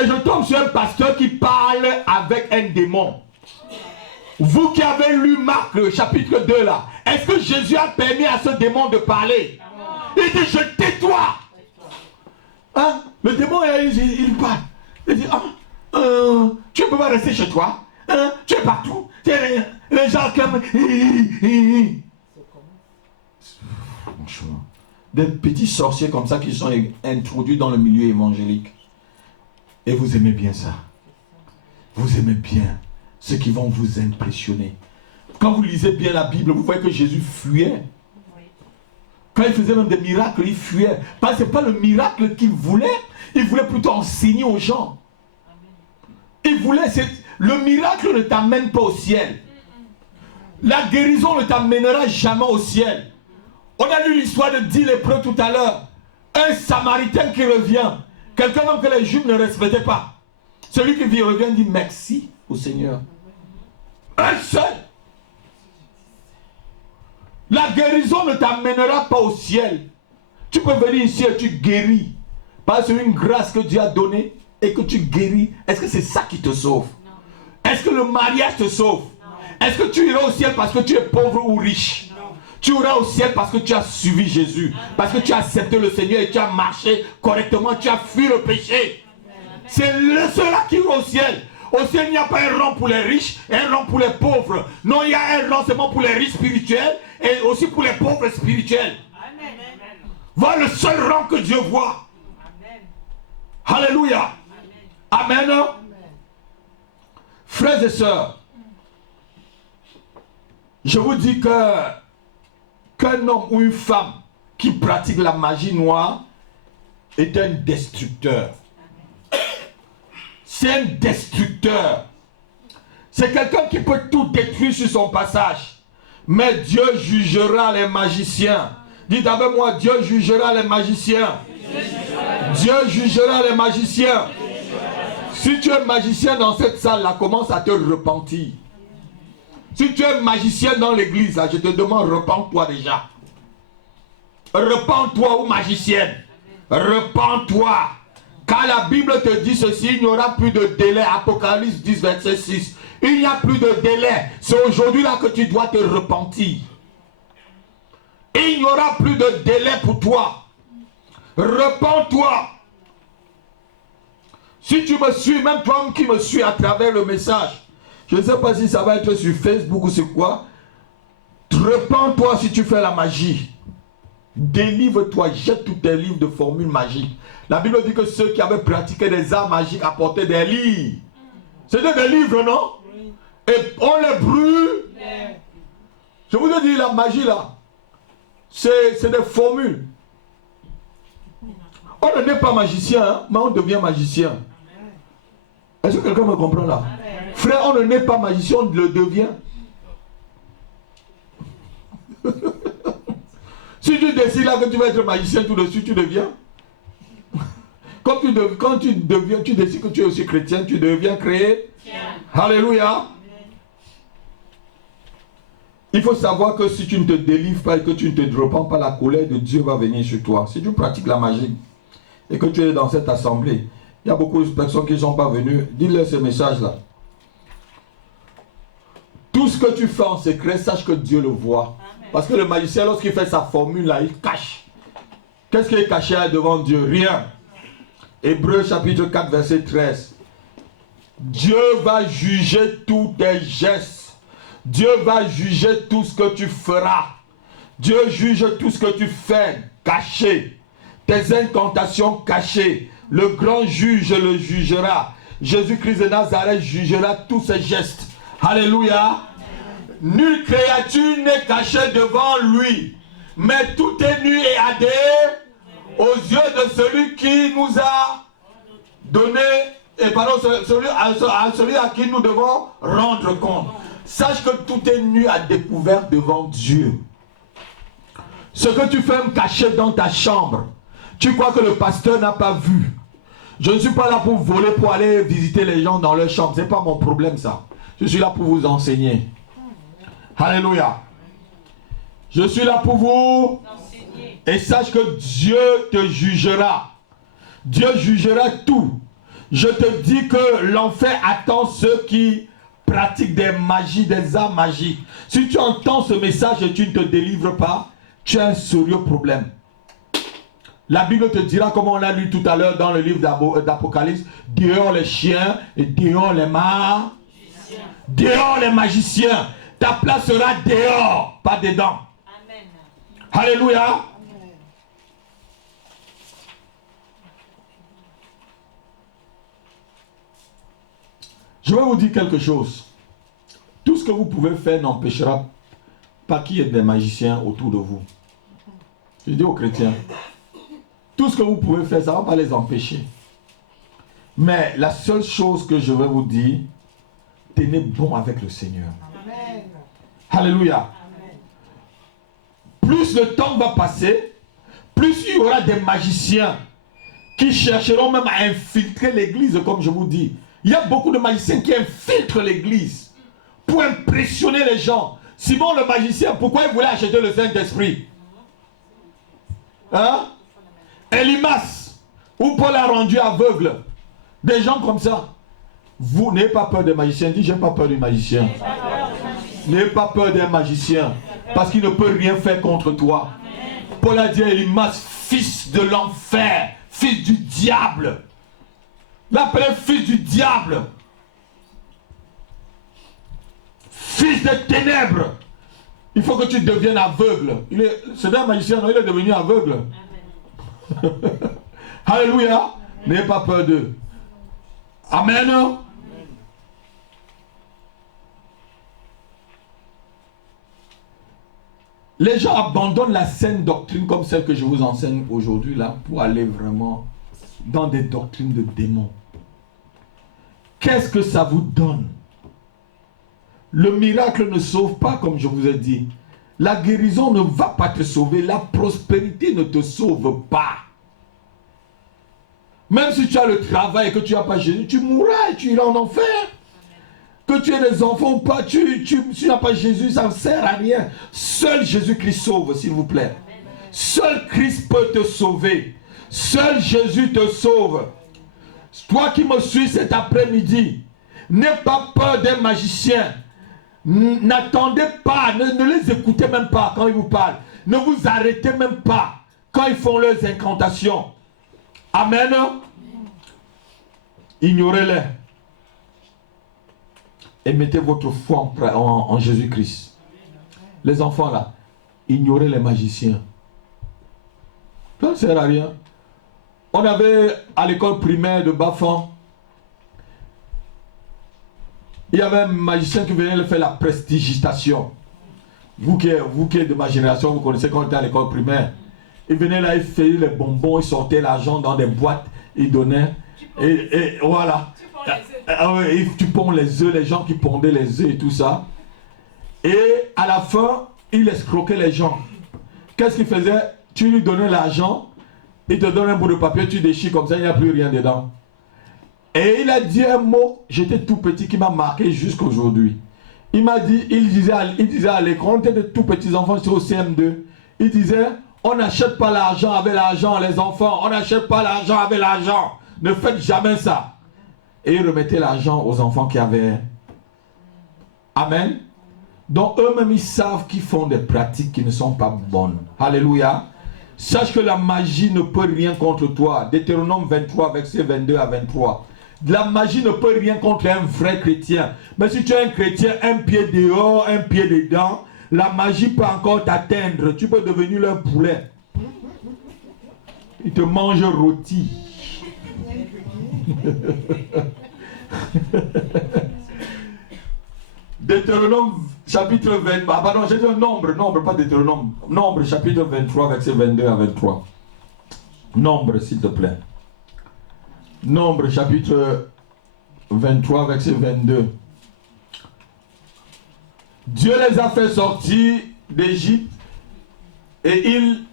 Et je tombe sur un pasteur qui parle avec un démon. Vous qui avez lu Marc, le chapitre 2 là, est-ce que Jésus a permis à ce démon de parler? Il dit, je tais-toi. Hein? Le démon, il parle. Il dit, tu ne peux pas rester chez toi. Hein? Tu es partout. Les gens comme... Franchement. Des petits sorciers comme ça qui sont introduits dans le milieu évangélique. Et vous aimez bien ça. Vous aimez bien ceux qui vont vous impressionner. Quand vous lisez bien la Bible, vous voyez que Jésus fuyait. Quand il faisait même des miracles, il fuyait. Parce que ce n'est pas le miracle qu'il voulait. Il voulait plutôt enseigner aux gens. Il voulait... Le miracle ne t'amène pas au ciel. La guérison ne t'amènera jamais au ciel. On a lu l'histoire de 10 lépreux tout à l'heure. Un Samaritain qui revient. Quelqu'un même que les Juifs ne respectaient pas. Celui qui revient dit merci au Seigneur. Un seul. La guérison ne t'amènera pas au ciel. Tu peux venir ici et tu guéris. Parce que c'est une grâce que Dieu a donnée et que tu guéris. Est-ce que c'est ça qui te sauve? Est-ce que le mariage te sauve? Est-ce que tu iras au ciel parce que tu es pauvre ou riche? Tu iras au ciel parce que tu as suivi Jésus. Parce que tu as accepté le Seigneur et tu as marché correctement. Tu as fui le péché. C'est ceux-là qui iront au ciel. Au ciel, il n'y a pas un rang pour les riches et un rang pour les pauvres. Non, il y a un rang seulement pour les riches spirituels et aussi pour les pauvres spirituels. Amen. Voilà le seul rang que Dieu voit. Amen. Alléluia. Amen. Amen. Frères et sœurs, je vous dis qu'un homme ou une femme qui pratique la magie noire est un destructeur. C'est un destructeur. C'est quelqu'un qui peut tout détruire sur son passage. Mais Dieu jugera les magiciens. Dites avec moi, Dieu jugera les magiciens. Dieu jugera les magiciens. Si tu es magicien dans cette salle-là, commence à te repentir. Si tu es magicien dans l'église, je te demande, repens-toi déjà. Repens-toi ou magicienne. Repens-toi. Car la Bible te dit ceci, il n'y aura plus de délai. Apocalypse 10, verset 6. Il n'y a plus de délai. C'est aujourd'hui là que tu dois te repentir. Il n'y aura plus de délai pour toi. Repens-toi. Si tu me suis, même toi qui me suis à travers le message, je ne sais pas si ça va être sur Facebook ou c'est quoi. Repens-toi si tu fais la magie. Délivre-toi, jette tous tes livres de formules magiques. La Bible dit que ceux qui avaient pratiqué des arts magiques apportaient des livres. C'était des livres, non? Et on les brûle. Je vous ai dit, la magie là, c'est des formules. On ne n'est pas magicien, hein, mais on devient magicien. Est-ce que quelqu'un me comprend là? Frère, on ne n'est pas magicien, on le devient. Si tu décides là que tu vas être magicien tout de suite, tu deviens. Quand tu décides que tu es aussi chrétien, tu deviens créé. Alléluia. Il faut savoir que si tu ne te délivres pas et que tu ne te repens pas, la colère de Dieu va venir sur toi. Si tu pratiques la magie et que tu es dans cette assemblée, il y a beaucoup de personnes qui ne sont pas venues. Dis-leur ce message-là. Tout ce que tu fais en secret, sache que Dieu le voit. Parce que le magicien, lorsqu'il fait sa formule là, il cache. Qu'est-ce qui est caché devant Dieu? Rien. Hébreux chapitre 4, verset 13. Dieu va juger tous tes gestes. Dieu va juger tout ce que tu feras. Dieu juge tout ce que tu fais, caché. Tes incantations cachées. Le grand juge le jugera. Jésus-Christ de Nazareth jugera tous ses gestes. Alléluia. Nulle créature n'est cachée devant lui. Mais tout est nu et adé aux yeux de celui qui nous a donné, et pardon, celui à qui nous devons rendre compte. Sache que tout est nu à découvert devant Dieu. Ce que tu fais me cacher dans ta chambre, tu crois que le pasteur n'a pas vu. Je ne suis pas là pour voler, pour aller visiter les gens dans leur chambre. Ce n'est pas mon problème ça. Je suis là pour vous enseigner. Alléluia. Je suis là pour vous enseigner. Et sache que Dieu te jugera. Dieu jugera tout. Je te dis que l'enfer attend ceux qui pratiquent des magies, des arts magiques. Si tu entends ce message et tu ne te délivres pas, tu as un sérieux problème. La Bible te dira, comme on l'a lu tout à l'heure dans le livre d'Apocalypse, dehors les chiens et dehors les magiciens. Dehors les magiciens. Ta place sera dehors, pas dedans. Amen. Alléluia. Amen. Je vais vous dire quelque chose. Tout ce que vous pouvez faire n'empêchera pas qu'il y ait des magiciens autour de vous. Je dis aux chrétiens, tout ce que vous pouvez faire, ça ne va pas les empêcher. Mais la seule chose que je vais vous dire, tenez bon avec le Seigneur. Amen. Alléluia. Amen. Plus le temps va passer, plus il y aura des magiciens qui chercheront même à infiltrer l'église, comme je vous dis. Il y a beaucoup de magiciens qui infiltrent l'église pour impressionner les gens. Simon le magicien, pourquoi il voulait acheter le Saint-Esprit? Hein? Elimas, où Paul a rendu aveugle. Des gens comme ça. Vous n'ayez pas peur des magiciens. Dis, j'ai pas peur du magicien. N'ayez pas peur des magiciens. Parce qu'il ne peut rien faire contre toi. Paul a dit à Elimas, fils de l'enfer, fils du diable. L'appelait fils du diable. Fils des ténèbres. Il faut que tu deviennes aveugle. C'est un magicien, non? Il est devenu aveugle. Alléluia. N'ayez pas peur d'eux. Amen. Amen. Les gens abandonnent la saine doctrine comme celle que je vous enseigne aujourd'hui là pour aller vraiment dans des doctrines de démons. Qu'est-ce que ça vous donne? Le miracle ne sauve pas, comme je vous ai dit. La guérison ne va pas te sauver. La prospérité ne te sauve pas. Même si tu as le travail et que tu n'as pas Jésus, tu mourras et tu iras en enfer. Que tu aies des enfants ou pas, si tu n'as pas Jésus, ça ne sert à rien. Seul Jésus-Christ sauve, s'il vous plaît. Seul Christ peut te sauver. Seul Jésus te sauve. Toi qui me suis cet après-midi, n'aie pas peur des magiciens. N'attendez pas, ne les écoutez même pas quand ils vous parlent. Ne vous arrêtez même pas quand ils font leurs incantations. Amen. Ignorez-les. Et mettez votre foi en Jésus-Christ. Les enfants là, ignorez les magiciens. Ça ne sert à rien. On avait à l'école primaire de Bafan, il y avait un magicien qui venait faire la prestigitation. Vous qui êtes de ma génération, vous connaissez quand on était à l'école primaire. Il venait là, il faisait les bonbons, il sortait l'argent dans des boîtes, il donnait. Et voilà. Tu ponds les œufs, les gens qui pondaient les œufs et tout ça. Et à la fin, il escroquait les gens. Qu'est-ce qu'il faisait? Tu lui donnais l'argent, il te donne un bout de papier, tu déchires comme ça, il n'y a plus rien dedans. Et il a dit un mot, j'étais tout petit, qui m'a marqué jusqu'aujourd'hui. Il m'a dit, il disait à l'écran, on était de tout petits enfants, sur au CM2. Il disait, on n'achète pas l'argent avec l'argent, les enfants. On n'achète pas l'argent avec l'argent. Ne faites jamais ça. Et il remettait l'argent aux enfants qui avaient. Amen. Donc eux-mêmes, ils savent qu'ils font des pratiques qui ne sont pas bonnes. Alléluia. Sache que la magie ne peut rien contre toi. Deutéronome 23, verset 22 à 23. La magie ne peut rien contre un vrai chrétien. Mais si tu es un chrétien, un pied dehors, un pied dedans, la magie peut encore t'atteindre. Tu peux devenir leur poulet. Ils te mangent rôti. Deutéronome chapitre 20. Pardon, j'ai dit nombre, pas Deutéronome. Nombre chapitre 23, verset 22 à 23. Nombre, s'il te plaît. Nombre chapitre 23, verset 22. Dieu les a fait sortir d'Égypte et il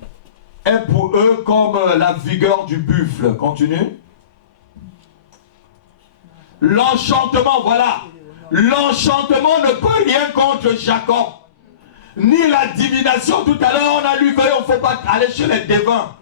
est pour eux comme la vigueur du buffle. Continue. L'enchantement, voilà. L'enchantement ne peut rien contre Jacob. Ni la divination. Tout à l'heure, on a lu qu'il ne faut pas aller chez les devins.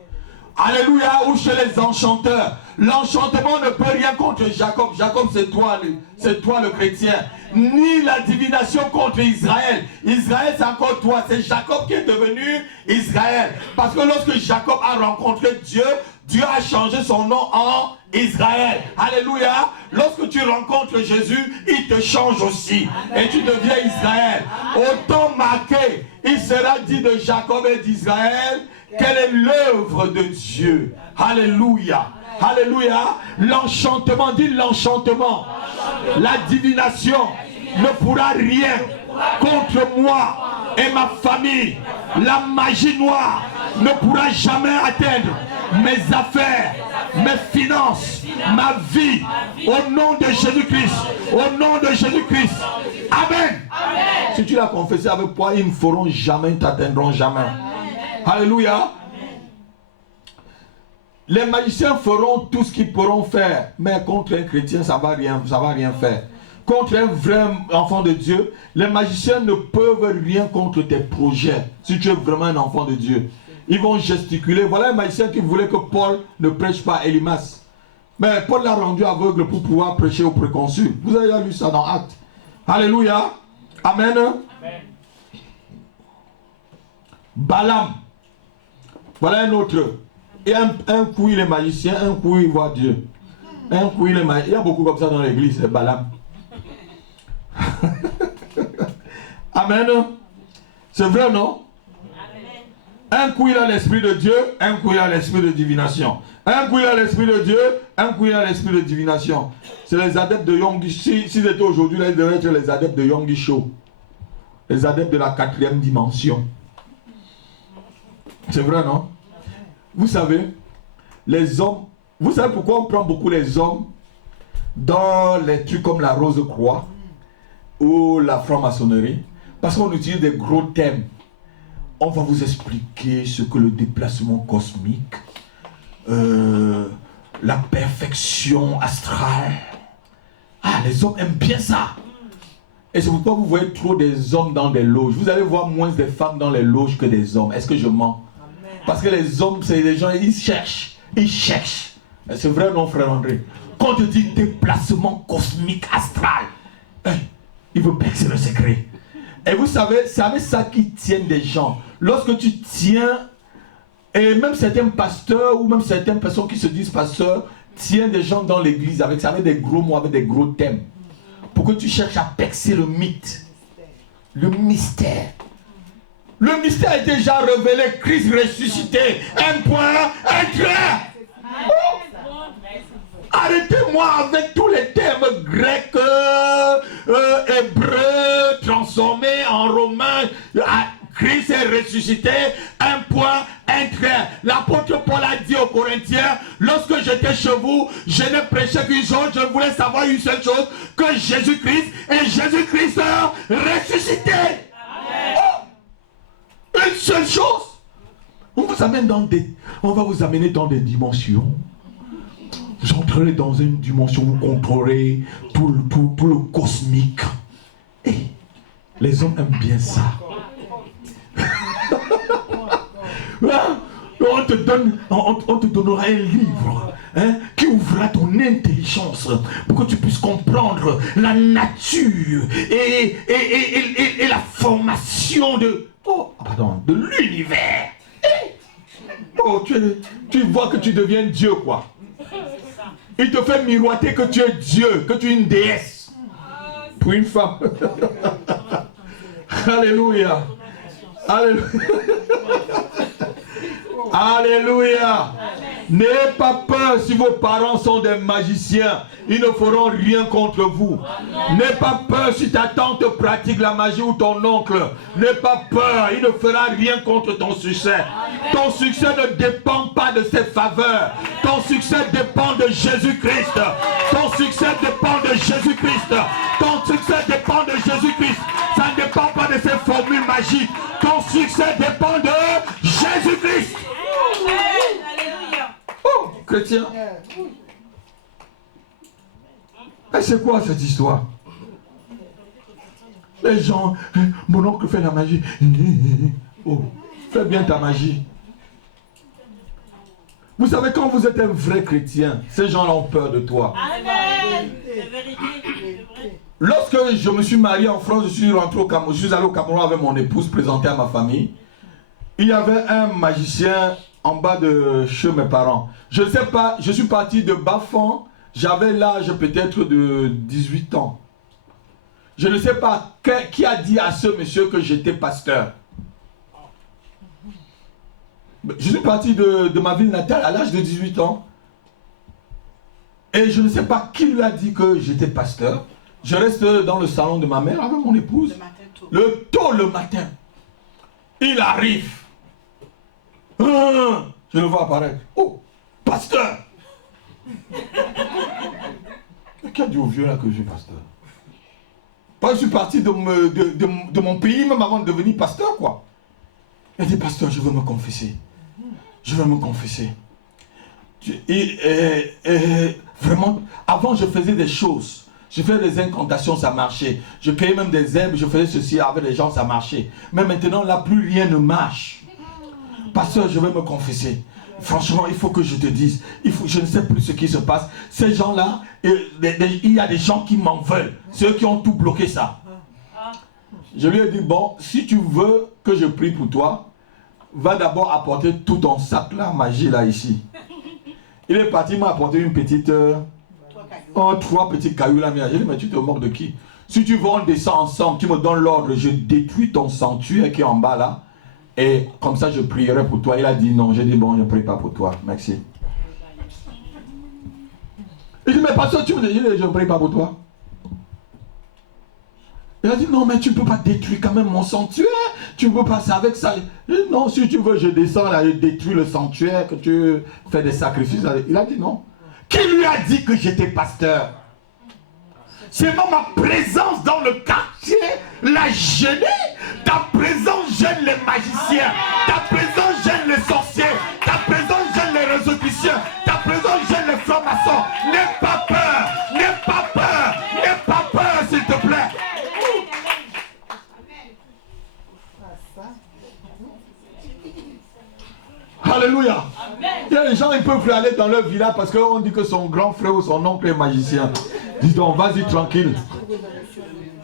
Alléluia, ou chez les enchanteurs. L'enchantement ne peut rien contre Jacob. Jacob, c'est toi le chrétien. Ni la divination contre Israël. Israël, c'est encore toi. C'est Jacob qui est devenu Israël. Parce que lorsque Jacob a rencontré Dieu, Dieu a changé son nom en Israël. Alléluia. Lorsque tu rencontres Jésus, il te change aussi. Amen. Et tu deviens Israël. Autant marqué, il sera dit de Jacob et d'Israël, quelle est l'œuvre de Dieu. Alléluia. Alléluia. L'enchantement, dit l'enchantement. La divination ne pourra rien contre moi et ma famille. La magie noire ne pourra jamais atteindre mes affaires, mes finances, ma vie. Au nom de Jésus-Christ. Au nom de Jésus-Christ. Amen. Amen. Si tu l'as confessé avec toi, ils ne feront jamais, ils ne t'atteindront jamais. Alléluia. Les magiciens feront tout ce qu'ils pourront faire, mais contre un chrétien, ça va rien faire. Contre un vrai enfant de Dieu, les magiciens ne peuvent rien contre tes projets. Si tu es vraiment un enfant de Dieu, ils vont gesticuler. Voilà un magicien qui voulait que Paul ne prêche pas Élymas. Mais Paul l'a rendu aveugle pour pouvoir prêcher au préconsul. Vous avez lu ça dans Actes. Alléluia. Amen. Amen. Balaam. Voilà un autre. Et un coup il est magicien, un coup il voit Dieu. Un coup il est magicien. Il y a beaucoup comme ça dans l'église, c'est Balaam. Amen. C'est vrai, non? Amen. Un coup il a l'esprit de Dieu, un coup il a l'esprit de divination. Un coup il a l'esprit de Dieu, un coup il a l'esprit de divination. C'est les adeptes de Yonggi. S'ils étaient aujourd'hui là, ils devraient être les adeptes de Yonggi Show. Les adeptes de la 4e dimension. C'est vrai, non? Vous savez, les hommes, vous savez pourquoi on prend beaucoup les hommes dans les trucs comme la Rose-Croix ou la franc-maçonnerie? Parce qu'on utilise des gros thèmes. On va vous expliquer ce que le déplacement cosmique, la perfection astrale. Ah, les hommes aiment bien ça. Et c'est pourquoi vous voyez trop des hommes dans des loges. Vous allez voir moins des femmes dans les loges que des hommes. Est-ce que je mens? Parce que les hommes, c'est des gens, ils cherchent. C'est vrai, non, frère André? Quand on te dit déplacement cosmique astral, il veut percer le secret. Et vous savez, c'est avec ça qu'ils tiennent des gens. Lorsque tu tiens, et même certains pasteurs, ou même certaines personnes qui se disent pasteurs, tiennent des gens dans l'église avec des gros mots, avec des gros thèmes. Pour que tu cherches à percer le mythe. Le mystère. Le mystère est déjà révélé, Christ ressuscité. Un point, un trait. Arrêtez-moi avec tous les termes grecs, hébreux, transformés en romain. Christ est ressuscité, un point, un trait. L'apôtre Paul a dit aux Corinthiens, lorsque j'étais chez vous, je ne prêchais qu'une chose, je voulais savoir une seule chose, que Jésus-Christ est Jésus-Christ ressuscité. Oh, une seule chose. On va vous amener dans des dimensions. Vous entrerez dans une dimension, vous contrôlez tout le cosmique. Et les hommes aiment bien ça. On te donnera un livre qui ouvrira ton intelligence pour que tu puisses comprendre la nature et la formation de l'univers. Oh, tu vois que tu deviens Dieu, quoi. Il te fait miroiter que tu es Dieu, que tu es une déesse. Pour une femme. Alléluia. Alléluia. Alléluia. N'ayez pas peur si vos parents sont des magiciens. Ils ne feront rien contre vous. N'aie pas peur si ta tante pratique la magie ou ton oncle. N'aie pas peur. Il ne fera rien contre ton succès. Ton succès ne dépend pas de ses faveurs. Ton succès dépend de Jésus-Christ. Ton succès dépend de Jésus-Christ. Ton succès dépend de Jésus-Christ. Ça ne dépend pas de ses formules magiques. Ton succès dépend de Jésus-Christ. Oh, chrétien. Et c'est quoi cette histoire? Les gens, mon oncle fait la magie. Oh, fais bien ta magie. Vous savez, quand vous êtes un vrai chrétien, ces gens-là ont peur de toi. Amen. C'est vérité. Lorsque je me suis marié en France, je suis rentré au Cameroun, je suis allé au Cameroun avec mon épouse, présenté à ma famille. Il y avait un magicien en bas de chez mes parents. Je ne sais pas, je suis parti de Bafan, j'avais l'âge peut-être de 18 ans. Je ne sais pas qui a dit à ce monsieur que j'étais pasteur. Je suis parti de ma ville natale à l'âge de 18 ans. Et je ne sais pas qui lui a dit que j'étais pasteur. Je reste dans le salon de ma mère avec mon épouse. Le matin. Il arrive. Je le vois apparaître. Oh, pasteur. Qui a dit au vieux là que je suis pasteur? Moi, je suis parti de mon pays, même avant de devenir pasteur, quoi. Il dit, pasteur, je veux me confesser. Je veux me confesser. Vraiment, avant, je faisais des choses. Je faisais des incantations, ça marchait. Je payais même des herbes, je faisais ceci avec les gens, ça marchait. Mais maintenant, là, plus rien ne marche. Pasteur, je veux me confesser. Franchement, il faut que je te dise. Je ne sais plus ce qui se passe. Ces gens-là, il y a des gens qui m'en veulent. Ceux qui ont tout bloqué ça. Je lui ai dit, bon, si tu veux que je prie pour toi, va d'abord apporter tout ton sac là, magie là, ici. Il est parti, il m'a apporté une petite... 3 petits cailloux là. J'ai dit, mais tu te moques de qui? Si tu veux, on descend ensemble, tu me donnes l'ordre, je détruis ton sanctuaire qui est en bas là. Et comme ça, je prierai pour toi. Il a dit non. J'ai dit bon, je ne prie pas pour toi. Merci. Il dit, mais pasteur, tu me dis, je ne prie pas pour toi. Il a dit non, mais tu ne peux pas détruire quand même mon sanctuaire. Tu ne peux pas, c'est avec ça. Il dit, non, si tu veux, je descends là, je détruis le sanctuaire, que tu fais des sacrifices. Il a dit non. Qui lui a dit que j'étais pasteur? C'est moi, ma présence dans le quartier l'a gêné. Ta présence gêne les magiciens. Ta présence gêne les sorciers. Ta présence gêne les résolutions. Ta présence gêne les francs-maçons. N'aie pas peur. N'aie pas peur. N'aie pas peur, s'il te plaît. Alléluia. Il y a des gens, ils peuvent plus aller dans leur village parce qu'on dit que son grand frère ou son oncle est magicien. Dis donc, vas-y tranquille.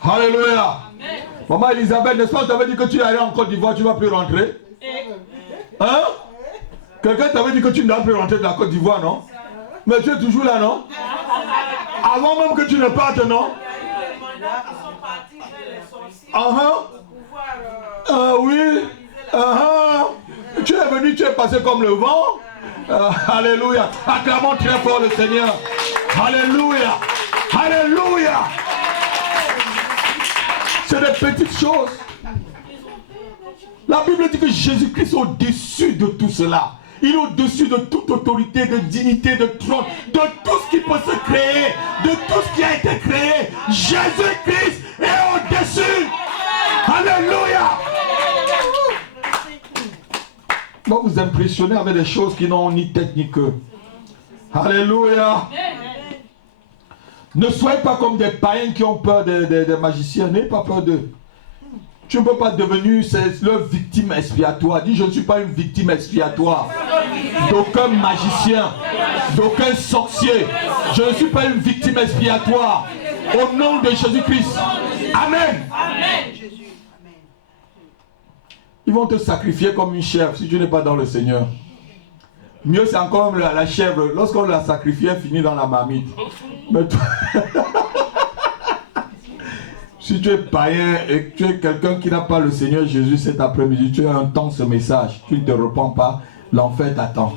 Alléluia. Maman Elisabeth, n'est-ce pas, on t'avait dit que tu allais en Côte d'Ivoire, tu ne vas plus rentrer? Hein? Quelqu'un t'avait dit que tu ne vas plus rentrer de la Côte d'Ivoire, non? Mais tu es toujours là, non? Avant même que tu ne partes, non? Oui. Tu es venu, tu es passé comme le vent. Alléluia. Acclamons très fort le Seigneur. Alléluia. Alléluia. C'est des petites choses. La Bible dit que Jésus-Christ est au-dessus de tout cela. Il est au-dessus de toute autorité, de dignité, de trône, de tout ce qui peut se créer, de tout ce qui a été créé. Jésus-Christ est au-dessus. Alléluia. On va vous impressionner avec des choses qui n'ont ni tête ni queue. Alléluia. Ne soyez pas comme des païens qui ont peur des magiciens. N'ayez pas peur d'eux. Tu ne peux pas devenir leur victime expiatoire. Dis, je ne suis pas une victime expiatoire d'aucun magicien, d'aucun sorcier. Je ne suis pas une victime expiatoire. Au nom de Jésus-Christ. Amen. Ils vont te sacrifier comme une chèvre si tu n'es pas dans le Seigneur. Mieux c'est encore comme la chèvre. Lorsqu'on la sacrifie, elle finit dans la marmite. Mais toi... Si tu es païen et que tu es quelqu'un qui n'a pas le Seigneur Jésus cet après-midi, tu as entends ce message, tu ne te repens pas, l'enfer t'attend.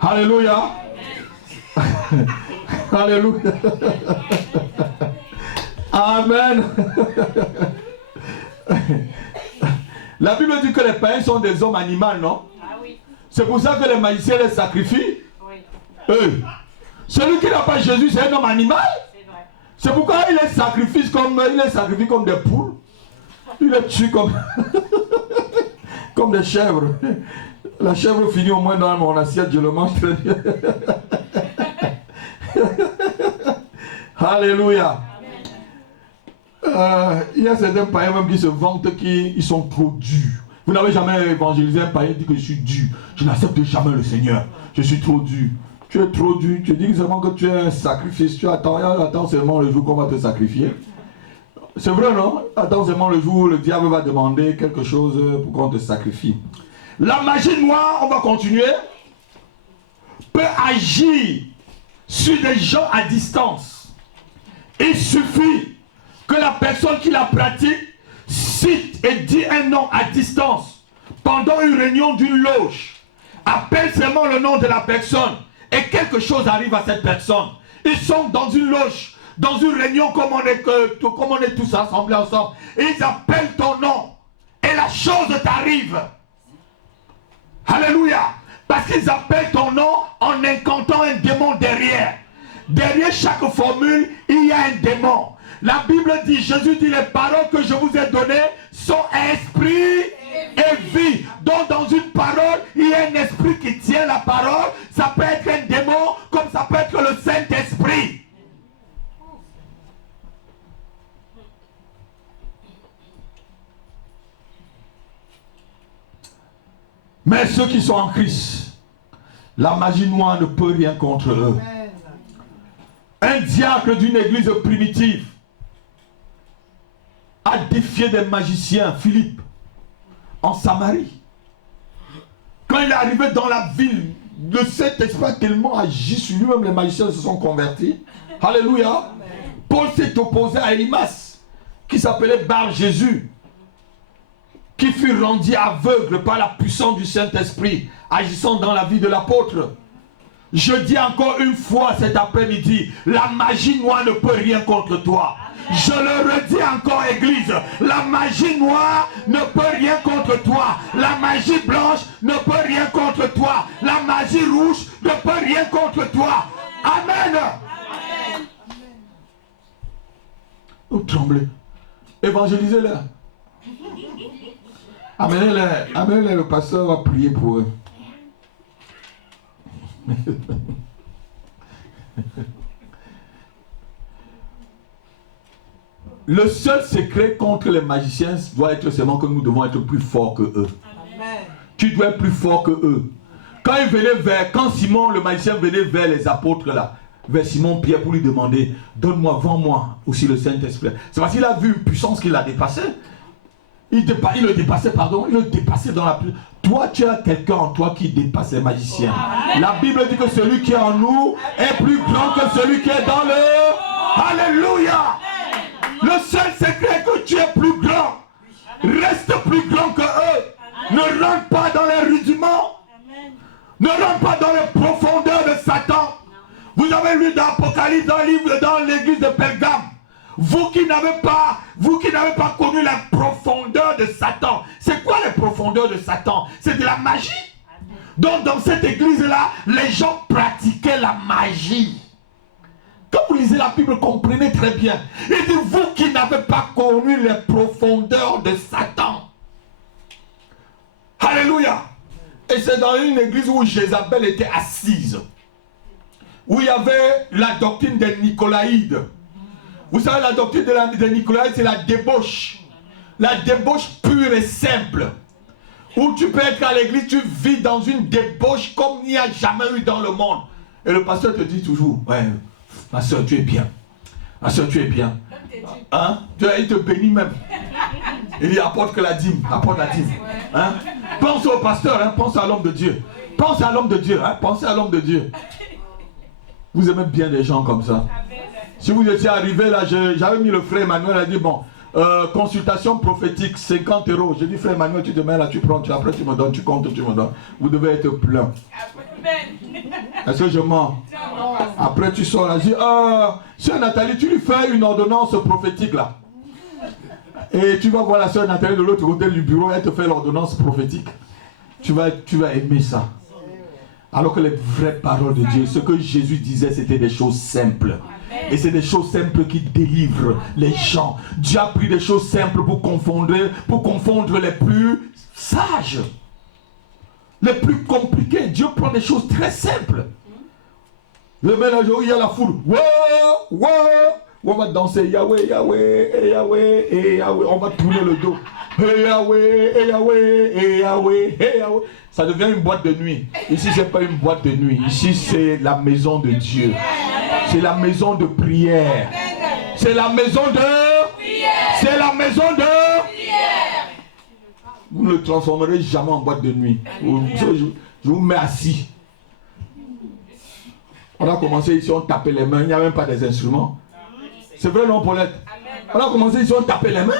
Alléluia. Alléluia. Amen. La Bible dit que les païens sont des hommes animaux, non? Ah oui. C'est pour ça que les magiciens les sacrifient. Oui. Celui qui n'a pas Jésus, c'est un homme animal. C'est pourquoi il les sacrifie comme des poules. Il les tue comme, comme des chèvres. La chèvre finit au moins dans mon assiette, je le mange très bien. Alléluia. Il y a certains païens même qui se vantent qu'ils sont trop durs. Vous n'avez jamais évangélisé un païen qui dit que je suis dur. Je n'accepte jamais le Seigneur. Je suis trop dur. Tu es trop dur. Tu dis seulement que tu es un sacrifice. Tu attends seulement le jour qu'on va te sacrifier. C'est vrai, non? Attends seulement le jour où le diable va demander quelque chose pour qu'on te sacrifie. La magie noire, on va continuer, peut agir sur des gens à distance. Il suffit que la personne qui la pratique cite et dit un nom à distance pendant une réunion d'une loge. Appelle seulement le nom de la personne. Et quelque chose arrive à cette personne. Ils sont dans une loge, dans une réunion comme on est tous rassemblés ensemble. Et ils appellent ton nom. Et la chose t'arrive. Alléluia. Parce qu'ils appellent ton nom en incantant un démon derrière. Derrière chaque formule, il y a un démon. La Bible dit, Jésus dit, les paroles que je vous ai données sont esprit et vie. Donc dans une parole, il y a un esprit qui tient la parole. Ça peut être un démon, comme ça peut être le Saint-Esprit. Mais ceux qui sont en Christ, la magie noire ne peut rien contre eux. Un diacre d'une église primitive a défié des magiciens, Philippe, en Samarie. Quand il est arrivé dans la ville, le Saint-Esprit a tellement agi sur lui, même les magiciens se sont convertis. Alléluia. Paul s'est opposé à Élimas, qui s'appelait Bar-Jésus, qui fut rendu aveugle par la puissance du Saint-Esprit, agissant dans la vie de l'apôtre. Je dis encore une fois cet après-midi, la magie noire ne peut rien contre toi. Je le redis encore, église, la magie noire ne peut rien contre toi. La magie blanche ne peut rien contre toi. La magie rouge ne peut rien contre toi. Amen. Amen. Vous tremblez. Évangélisez-les. Amenez-les. Amenez-les, le pasteur va prier pour eux. Le seul secret contre les magiciens doit être seulement que nous devons être plus forts que eux. Amen. Tu dois être plus fort que eux. Quand Simon le magicien venait vers les apôtres là, vers Simon Pierre pour lui demander, donne-moi, vends-moi aussi le Saint-Esprit. C'est parce qu'il a vu une puissance qui l'a dépassé. Il le dépassait dans la... Toi, tu as quelqu'un en toi qui dépasse les magiciens. Amen. La Bible dit que celui qui est en nous est plus grand que celui qui est dans le... Alléluia. Le seul secret est que tu es plus grand. Reste plus grand que eux. Ne rentre pas dans les rudiments. Ne rentre pas dans les profondeurs de Satan. Vous avez lu dans l'Apocalypse, dans l'église de Pergame. Vous qui vous qui n'avez pas connu la profondeur de Satan. C'est quoi les profondeurs de Satan? C'est de la magie. Donc dans cette église-là, les gens pratiquaient la magie. Quand vous lisez la Bible, comprenez très bien. Il dit, vous qui n'avez pas connu les profondeurs de Satan. Alléluia. Et c'est dans une église où Jézabel était assise. Où il y avait la doctrine des Nicolaïdes. Vous savez, la doctrine des Nicolaïdes, c'est la débauche. La débauche pure et simple. Où tu peux être à l'église, tu vis dans une débauche comme il n'y a jamais eu dans le monde. Et le pasteur te dit toujours, ouais, ma soeur, tu es bien. Ma soeur, tu es bien. Hein? Il te bénit même. Il dit, apporte que la dîme. Apporte la dîme. Hein? Pense au pasteur, hein? Pense à l'homme de Dieu. Pense à l'homme de Dieu. Hein? Pensez à l'homme de Dieu. Vous aimez bien des gens comme ça. Si vous étiez arrivé là, j'avais mis le frère Emmanuel, il a dit, bon, consultation prophétique, 50 €. J'ai dit, frère Emmanuel, tu te mets là, tu prends, après tu me donnes, tu comptes, tu me donnes. Vous devez être plein. Est-ce que je mens? Après tu sors là, je dis, sœur Nathalie, tu lui fais une ordonnance prophétique là. Et tu vas voir la sœur Nathalie de l'autre côté du bureau, elle te fait l'ordonnance prophétique. Tu vas aimer ça. Alors que les vraies paroles de Dieu, ce que Jésus disait, c'était des choses simples. Et c'est des choses simples qui délivrent les gens. Dieu a pris des choses simples pour confondre les plus sages. Les plus compliqués. Dieu prend des choses très simples. Le ménage où il y a la foule. On va danser Yahweh, Yahweh, et Yahweh, et Yahweh. On va tourner le dos. Et Yahweh, et Yahweh, et Yahweh, et Yahweh. Ça devient une boîte de nuit. Ici, ce n'est pas une boîte de nuit. Ici, c'est la maison de Dieu. C'est la maison de prière. C'est la maison de prière. C'est la maison de prière. Vous ne le transformerez jamais en boîte de nuit. Je vous mets assis. On a commencé ici, on tapait les mains. Il n'y a même pas des instruments. C'est vrai, non, Paulette? On a commencé ici, on tapait les main.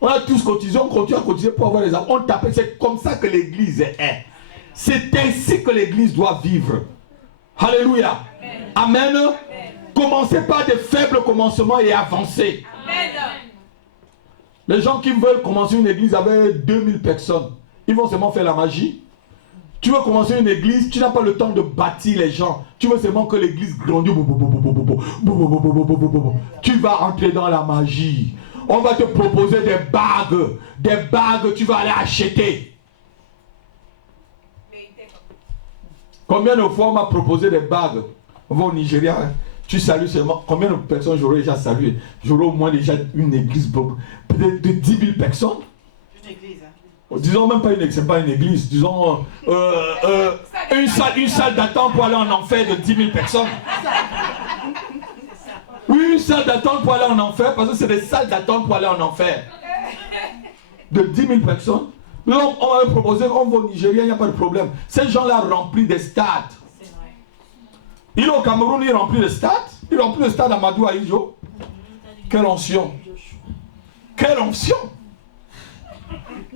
On a tous cotisé, on continue à cotiser pour avoir les armes. On tapait, c'est comme ça que l'église est. C'est ainsi que l'église doit vivre. Alléluia. Amen. Commencez par des faibles commencements et avancez. Amen. Les gens qui veulent commencer une église avec 2000 personnes, ils vont seulement faire la magie. Tu veux commencer une église, tu n'as pas le temps de bâtir les gens. Tu veux seulement que l'église grandisse. Tu vas entrer dans la magie. On va te proposer des bagues. Des bagues, tu vas aller acheter. Combien de fois on m'a proposé des bagues? On va au Nigeria, hein? Tu salues seulement. Combien de personnes j'aurais déjà salué? J'aurais au moins déjà une église, peut-être de 10 000 personnes. Une église, hein? Disons même pas une église, c'est pas une église. Disons une salle d'attente pour aller en enfer de 10 000 personnes. Oui, une salle d'attente pour aller en enfer, parce que c'est des salles d'attente pour aller en enfer. De 10 000 personnes. Donc, on m'avait proposé, on va au Nigeria, il n'y a pas de problème. Ces gens-là remplissent des stades. Il est au Cameroun, il remplit le stade. Il remplit le stade Amadou Aïdjo. Quelle onction! Quelle onction!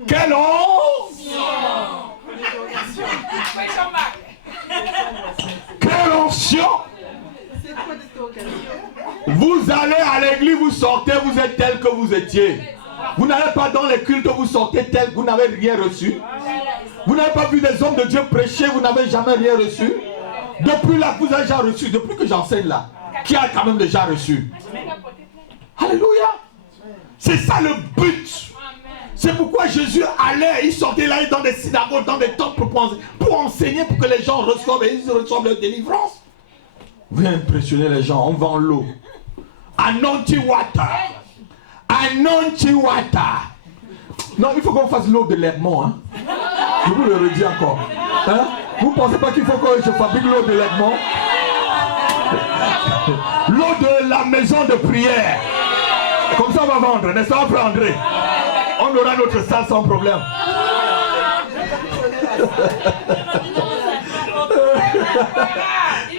Quelle onction! Quelle onction! Vous allez à l'église, vous sortez, vous êtes tel que vous étiez. Vous n'allez pas dans les cultes, vous sortez tel que vous n'avez rien reçu. Vous n'avez pas vu des hommes de Dieu prêcher, vous n'avez jamais rien reçu. Depuis là, vous avez déjà reçu, depuis que j'enseigne là, qui a quand même déjà reçu. Alléluia. C'est ça le but. C'est pourquoi Jésus allait, il sortait là dans des synagogues, dans des temples pour enseigner, pour que les gens reçoivent et ils reçoivent leur délivrance. Vous impressionnez les gens, on vend l'eau. Anointing water. Anointing water. Non, il faut qu'on fasse l'eau de l'Edmond. Hein? Je vous le redis encore. Hein? Vous ne pensez pas qu'il faut que je fabrique l'eau de l'Edmond? L'eau de la maison de prière. Comme ça on va vendre, n'est-ce pas, frère André? On aura notre salle sans problème.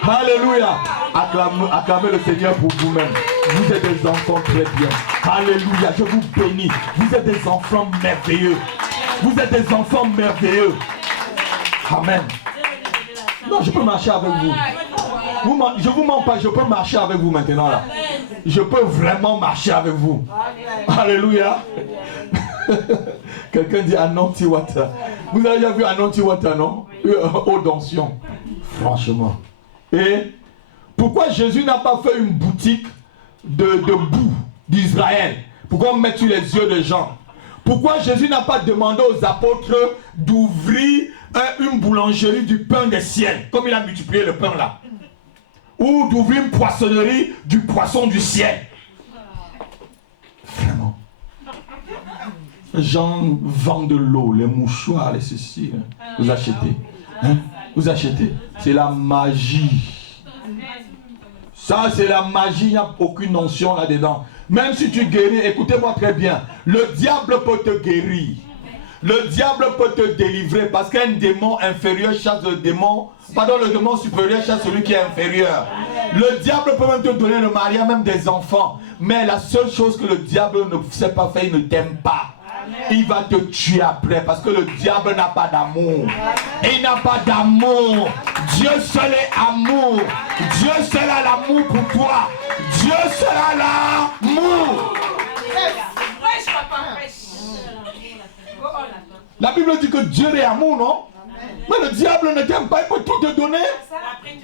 Alléluia. Acclamez le Seigneur pour vous-même. Vous êtes des enfants très bien. Alléluia. Je vous bénis. Vous êtes des enfants merveilleux. Vous êtes des enfants merveilleux. Amen. Non, je peux marcher avec vous. Je ne vous mens pas, je peux marcher avec vous maintenant là. je peux vraiment marcher avec vous. Alléluia. Quelqu'un dit Anointing Water. Vous avez déjà vu Anointing Water, non? Eau d'onction. Franchement. Et pourquoi Jésus n'a pas fait une boutique de boue d'Israël? Pourquoi mettre sur les yeux des gens? Pourquoi Jésus n'a pas demandé aux apôtres d'ouvrir une boulangerie du pain des ciels, comme il a multiplié le pain là? Ou d'ouvrir une poissonnerie du poisson du ciel? Vraiment. Les gens vendent de l'eau, les mouchoirs, les ceci. Vous achetez. Hein? Vous achetez. C'est la magie. Ça, c'est la magie. Il n'y a aucune notion là-dedans. Même si tu guéris, écoutez-moi très bien. Le diable peut te guérir. Le diable peut te délivrer parce qu'un démon inférieur chasse le démon. Pardon, le démon supérieur chasse celui qui est inférieur. Le diable peut même te donner le mariage, même des enfants. Mais la seule chose que le diable ne sait pas faire, il ne t'aime pas. Il va te tuer après parce que le diable n'a pas d'amour. Il n'a pas d'amour. Dieu seul est amour. Dieu seul a l'amour pour toi. Dieu seul a l'amour. La Bible dit que Dieu est amour, non? Mais le diable ne t'aime pas, il peut tout te donner.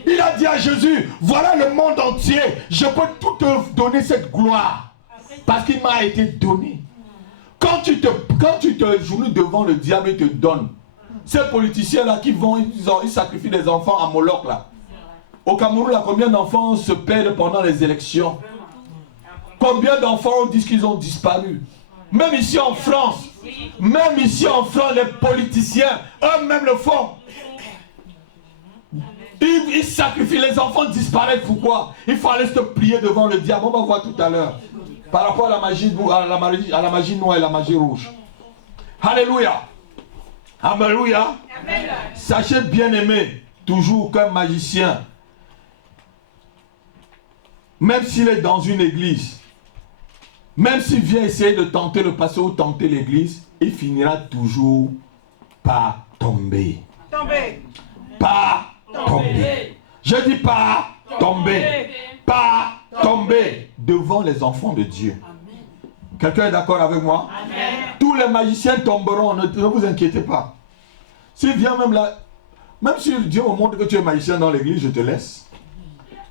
Il a dit à Jésus, voilà le monde entier, je peux tout te donner cette gloire. Parce qu'il m'a été donné. Quand tu te joues devant le diable, il te donne. Ces politiciens-là qui vont, ils sacrifient des enfants à Moloch là. Au Cameroun, là, combien d'enfants se perdent pendant les élections? Combien d'enfants disent qu'ils ont disparu? Même ici en France, les politiciens, eux-mêmes le font. Ils sacrifient, les enfants disparaissent. Pourquoi? Il faut aller se plier devant le diable. On va voir tout à l'heure. Par rapport à la magie noire et la magie rouge. Alléluia. Alléluia. Sachez bien aimé, toujours qu'un magicien, même s'il est dans une église, même s'il vient essayer de tenter le pasteur ou tenter l'église, il finira toujours par tomber. Pas tomber. Je dis pas tomber. Pas tomber devant les enfants de Dieu. Quelqu'un est d'accord avec moi? Amen. Tous les magiciens tomberont, ne vous inquiétez pas. S'il vient même là, même si Dieu me montre que tu es magicien dans l'église, je te laisse.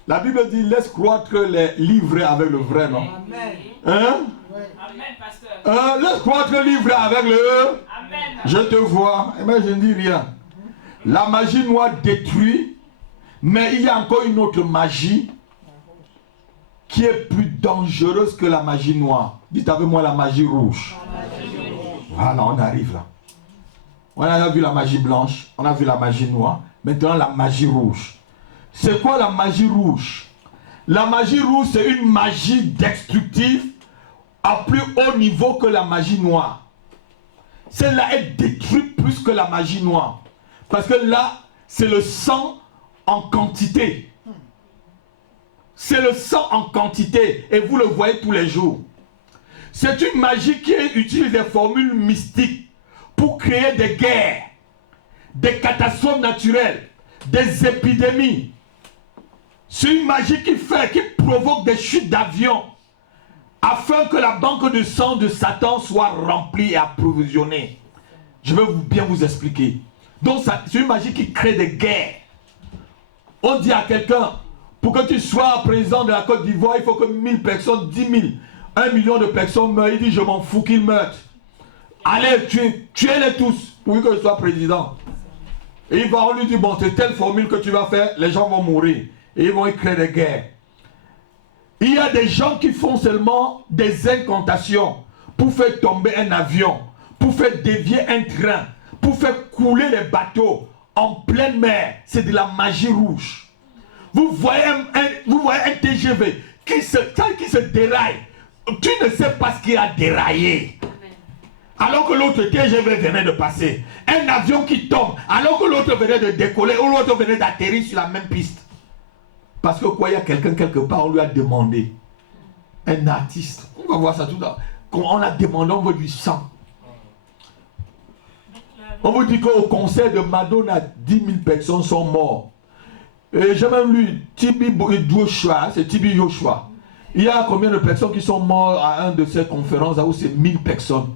La Bible dit, laisse croître les livrés avec le vrai, non? Amen. Hein? Amen, pasteur. Laisse croître les livrés avec le... Amen. Je te vois, mais je ne dis rien. La magie noire détruit, mais il y a encore une autre magie qui est plus dangereuse que la magie noire. Dites avec moi la magie rouge. Voilà, on arrive là. On a vu la magie blanche, on a vu la magie noire, maintenant la magie rouge. C'est quoi la magie rouge? La magie rouge, c'est une magie destructive à plus haut niveau que la magie noire. Celle-là, elle détruit plus que la magie noire. Parce que là, c'est le sang en quantité. C'est le sang en quantité. Et vous le voyez tous les jours. C'est une magie qui utilise des formules mystiques pour créer des guerres, des catastrophes naturelles, des épidémies. C'est une magie qui provoque des chutes d'avions afin que la banque de sang de Satan soit remplie et approvisionnée. Je vais bien vous expliquer. Donc c'est une magie qui crée des guerres. On dit à quelqu'un, pour que tu sois président de la Côte d'Ivoire, il faut que 1000 personnes, 10 000, 1 million de personnes meurent. Il dit, je m'en fous qu'ils meurent. Allez, tuez-les tous pour que je sois président. Et on lui dit, bon, c'est telle formule que tu vas faire, les gens vont mourir. Et ils vont y créer des guerres. Il y a des gens qui font seulement des incantations pour faire tomber un avion, pour faire dévier un train, pour faire couler les bateaux en pleine mer. C'est de la magie rouge. Vous voyez un TGV qui se déraille. Tu ne sais pas ce qui a déraillé. Alors que l'autre TGV venait de passer. Un avion qui tombe. Alors que l'autre venait de décoller ou l'autre venait d'atterrir sur la même piste. Parce que quoi, il y a quelqu'un quelque part, on lui a demandé. Un artiste. On va voir ça tout à l'heure. On a demandé, on veut du sang. On vous dit qu'au concert de Madonna, 10 000 personnes sont mortes. Et j'ai même lu Tibi Joshua, c'est Tibi Joshua. Il y a combien de personnes qui sont mortes à une de ces conférences là où c'est 1000 personnes?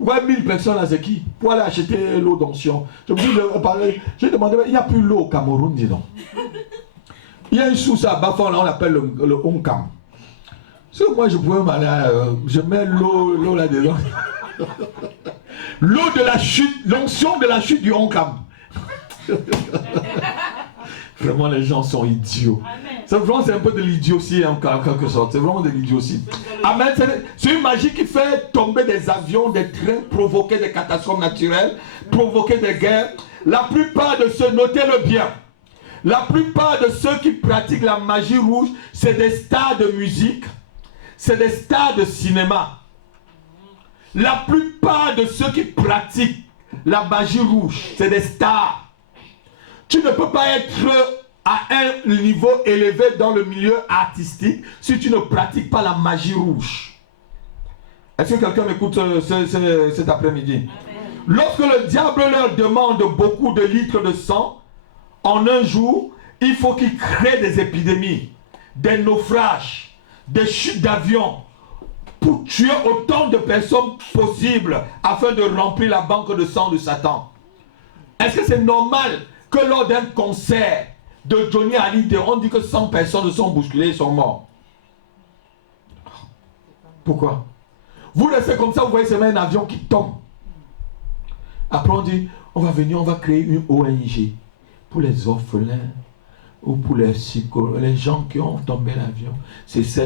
Ouais, 1000 personnes là, c'est qui? Pour aller acheter l'eau d'onction. J'ai demandé, il n'y a plus l'eau au Cameroun, dis donc. Il y a une source à Bafon, là, on l'appelle le Onkam. Si moi je pouvais m'aller, je mets l'eau là-dedans. L'eau de la chute, l'onction de la chute du Onkam. Vraiment, les gens sont idiots. C'est un peu de l'idiotie en quelque sorte. C'est vraiment de l'idiotie. Amen. C'est une magie qui fait tomber des avions, des trains, provoquer des catastrophes naturelles, provoquer des guerres. La plupart de ceux, notez-le bien, la plupart de ceux qui pratiquent la magie rouge, c'est des stars de musique, c'est des stars de cinéma. La plupart de ceux qui pratiquent la magie rouge, c'est des stars. Tu ne peux pas être à un niveau élevé dans le milieu artistique si tu ne pratiques pas la magie rouge. Est-ce que quelqu'un m'écoute cet après-midi? Lorsque le diable leur demande beaucoup de litres de sang, en un jour, il faut qu'il crée des épidémies, des naufrages, des chutes d'avions, pour tuer autant de personnes possibles afin de remplir la banque de sang de Satan. Est-ce que c'est normal que lors d'un concert de Johnny Hallyday, on dit que 100 personnes sont bousculées et sont mortes? Pourquoi? Vous laissez comme ça, vous voyez, c'est même un avion qui tombe. Après on dit, on va venir, on va créer une ONG pour les orphelins ou pour les gens qui ont tombé l'avion. C'est ça,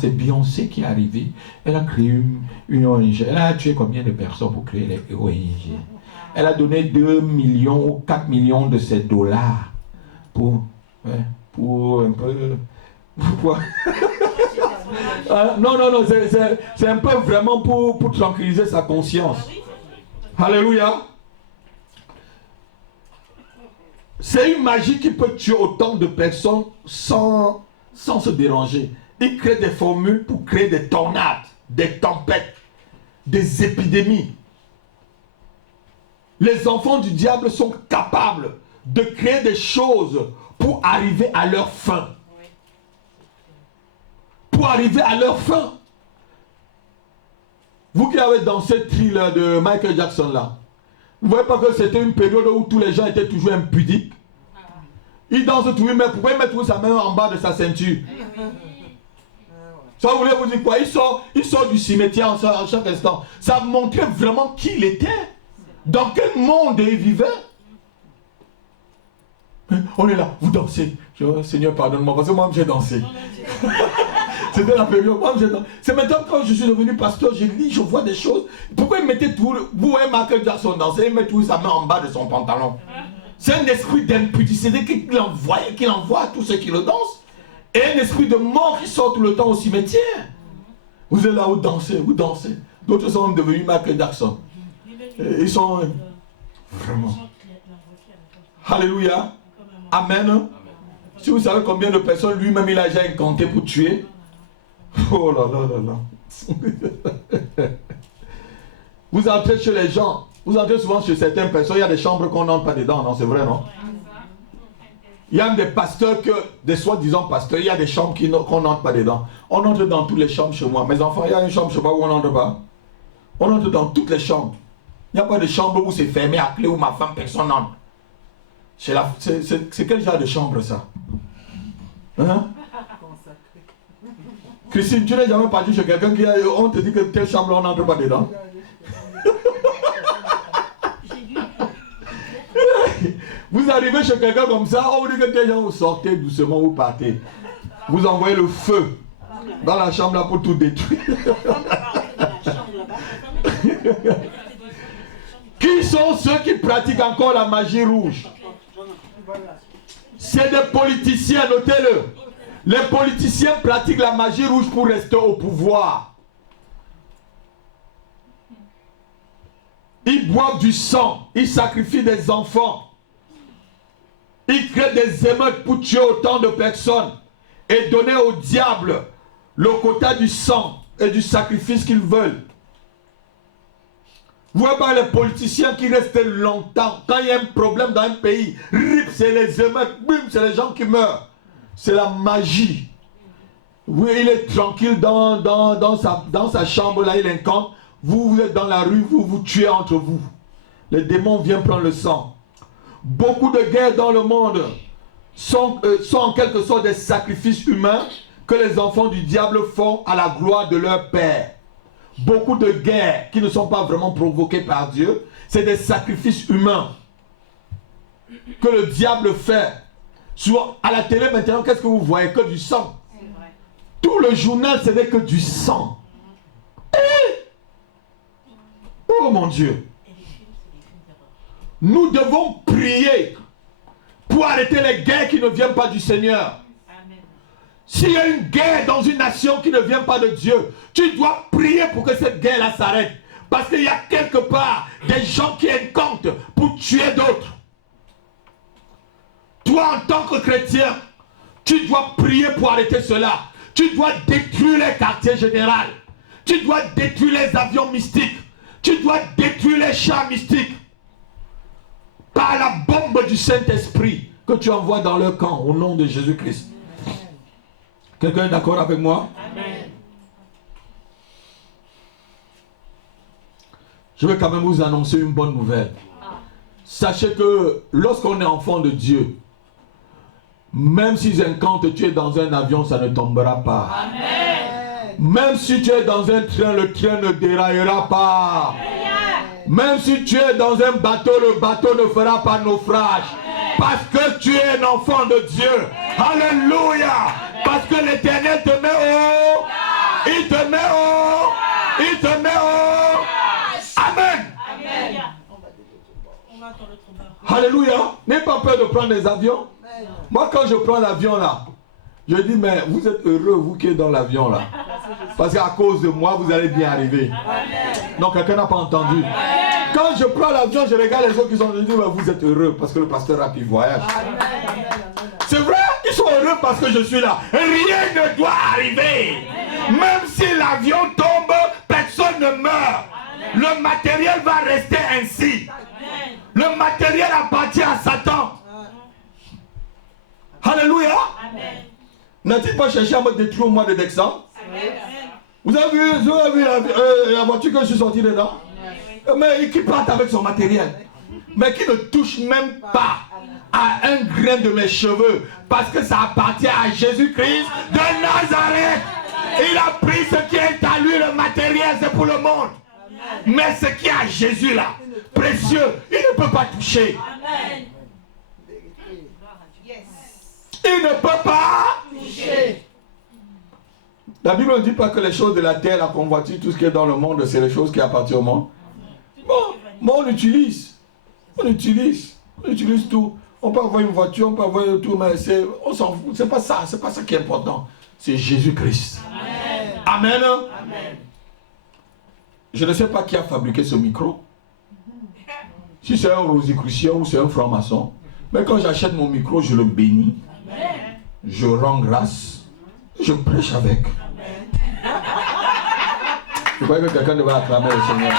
c'est Beyoncé qui est arrivée. Elle a créé une ONG. Elle a tué combien de personnes pour créer les ONG? Elle a donné 2 millions ou 4 millions de ces dollars pour un peu... Pourquoi? Non, c'est un peu vraiment pour tranquilliser sa conscience. Alléluia. C'est une magie qui peut tuer autant de personnes sans se déranger. Il crée des formules pour créer des tornades, des tempêtes, des épidémies. Les enfants du diable sont capables de créer des choses pour arriver à leur fin. Pour arriver à leur fin. Vous qui avez dansé Thriller de Michael Jackson là, vous ne voyez pas que c'était une période où tous les gens étaient toujours impudiques? Ils dansent toujours, mais pourquoi ils mettent toujours sa main en bas de sa ceinture? Ça voulait vous dire quoi? Il sort du cimetière en chaque instant. Ça montrait vraiment qui il était. Dans quel monde il vivait? On est là, vous dansez. Seigneur, pardonne-moi, parce que moi j'ai dansé. C'était la période, moi j'ai dansé. C'est maintenant quand je suis devenu pasteur, je lis, je vois des choses. Pourquoi il mettait tout, vous voyez Michael Jackson danser, il met toujours sa main en bas de son pantalon. C'est un esprit d'impudicité qu'il envoie à tous ceux qui le dansent. Et un esprit de mort qui sort tout le temps au cimetière. Vous êtes là, vous dansez, vous dansez. D'autres sont devenus Michael Jackson. Ils sont vraiment. Alléluia. Amen. Si vous savez combien de personnes lui-même il a déjà incanté pour tuer. Oh là là là là. Vous entrez chez les gens. Vous entrez souvent chez certaines personnes. Il y a des chambres qu'on n'entre pas dedans. Non, c'est vrai, non? Il y a des pasteurs, des soi-disant pasteurs, il y a des chambres qu'on n'entre pas dedans. On entre dans toutes les chambres chez moi. Mes enfants, il y a une chambre chez moi où on n'entre pas. On entre dans toutes les chambres. Il n'y a pas de chambre où c'est fermé à clé, où ma femme, personne n'entre. C'est quel genre de chambre ça? Hein? Christine, tu n'es jamais parti chez quelqu'un qui on te dit que telle chambre on n'entre pas dedans? Vous arrivez chez quelqu'un comme ça, on vous dit que tes gens vous sortez doucement, vous partez. Vous envoyez le feu dans la chambre là pour tout détruire. Qui sont ceux qui pratiquent encore la magie rouge? C'est des politiciens, notez-le. Les politiciens pratiquent la magie rouge pour rester au pouvoir. Ils boivent du sang, ils sacrifient des enfants. Ils créent des émeutes pour tuer autant de personnes et donner au diable le quota du sang et du sacrifice qu'ils veulent. Vous voyez pas les politiciens qui restent longtemps. Quand il y a un problème dans un pays, rip, c'est les émeutes, boum, c'est les gens qui meurent. C'est la magie. Oui, il est tranquille dans sa chambre, là, il incante. Vous êtes dans la rue, vous tuez entre vous. Les démons viennent prendre le sang. Beaucoup de guerres dans le monde sont en quelque sorte des sacrifices humains que les enfants du diable font à la gloire de leur Père. Beaucoup de guerres qui ne sont pas vraiment provoquées par Dieu, c'est des sacrifices humains que le diable fait. Souvent, à la télé maintenant, qu'est-ce que vous voyez? Que du sang. Tout le journal, ce n'est que du sang. Oh mon Dieu. Nous devons prier pour arrêter les guerres qui ne viennent pas du Seigneur. S'il y a une guerre dans une nation qui ne vient pas de Dieu, tu dois prier pour que cette guerre-là s'arrête. Parce qu'il y a quelque part des gens qui incantent pour tuer d'autres. Toi, en tant que chrétien, tu dois prier pour arrêter cela. Tu dois détruire les quartiers généraux. Tu dois détruire les avions mystiques. Tu dois détruire les chars mystiques. Par la bombe du Saint-Esprit que tu envoies dans leur camp au nom de Jésus-Christ. Quelqu'un est d'accord avec moi? Amen. Je vais quand même vous annoncer une bonne nouvelle. Sachez que lorsqu'on est enfant de Dieu, même s'ils incantent, tu es dans un avion, ça ne tombera pas. Amen. Même si tu es dans un train, le train ne déraillera pas. Amen. Même si tu es dans un bateau, le bateau ne fera pas naufrage. Amen. Parce que tu es un enfant de Dieu. Amen. Alléluia. Amen. Parce que l'Éternel te met haut. Il te met haut. Il te met haut. Amen. Amen. Alléluia. N'aie pas peur de prendre des avions. Moi, quand je prends l'avion là, je dis, mais vous êtes heureux, vous qui êtes dans l'avion là. Parce qu'à cause de moi, vous allez bien arriver. Non, quelqu'un n'a pas entendu. Quand je prends l'avion, je regarde les autres qui sont venus, vous êtes heureux parce que le pasteur a pu voyage. C'est vrai, ils sont heureux parce que je suis là. Rien ne doit arriver. Même si l'avion tombe, personne ne meurt. Le matériel va rester ainsi. Le matériel appartient à Satan. Alléluia. N'a-t-il pas cherché à me détruire au mois de décembre? Vous avez vu la voiture que je suis sorti dedans? Mais qui part avec son matériel, mais qui ne touche même pas à un grain de mes cheveux, parce que ça appartient à Jésus-Christ de Nazareth. Il a pris ce qui est à lui, le matériel, c'est pour le monde. Mais ce qui est à Jésus là, précieux, il ne peut pas toucher. Il ne peut pas toucher. La Bible ne dit pas que les choses de la terre, la convoitise, tout ce qui est dans le monde, c'est les choses qui appartiennent au monde. Bon, on utilise tout. On peut avoir une voiture, on peut avoir tout, mais on s'en fout. C'est pas ça qui est important. C'est Jésus-Christ. Amen. Amen. Amen. Je ne sais pas qui a fabriqué ce micro. Si c'est un rosicrucien ou c'est un franc-maçon. Mais quand j'achète mon micro, je le bénis. Je rends grâce. Je prêche avec. Je crois que quelqu'un devrait acclamer le Seigneur.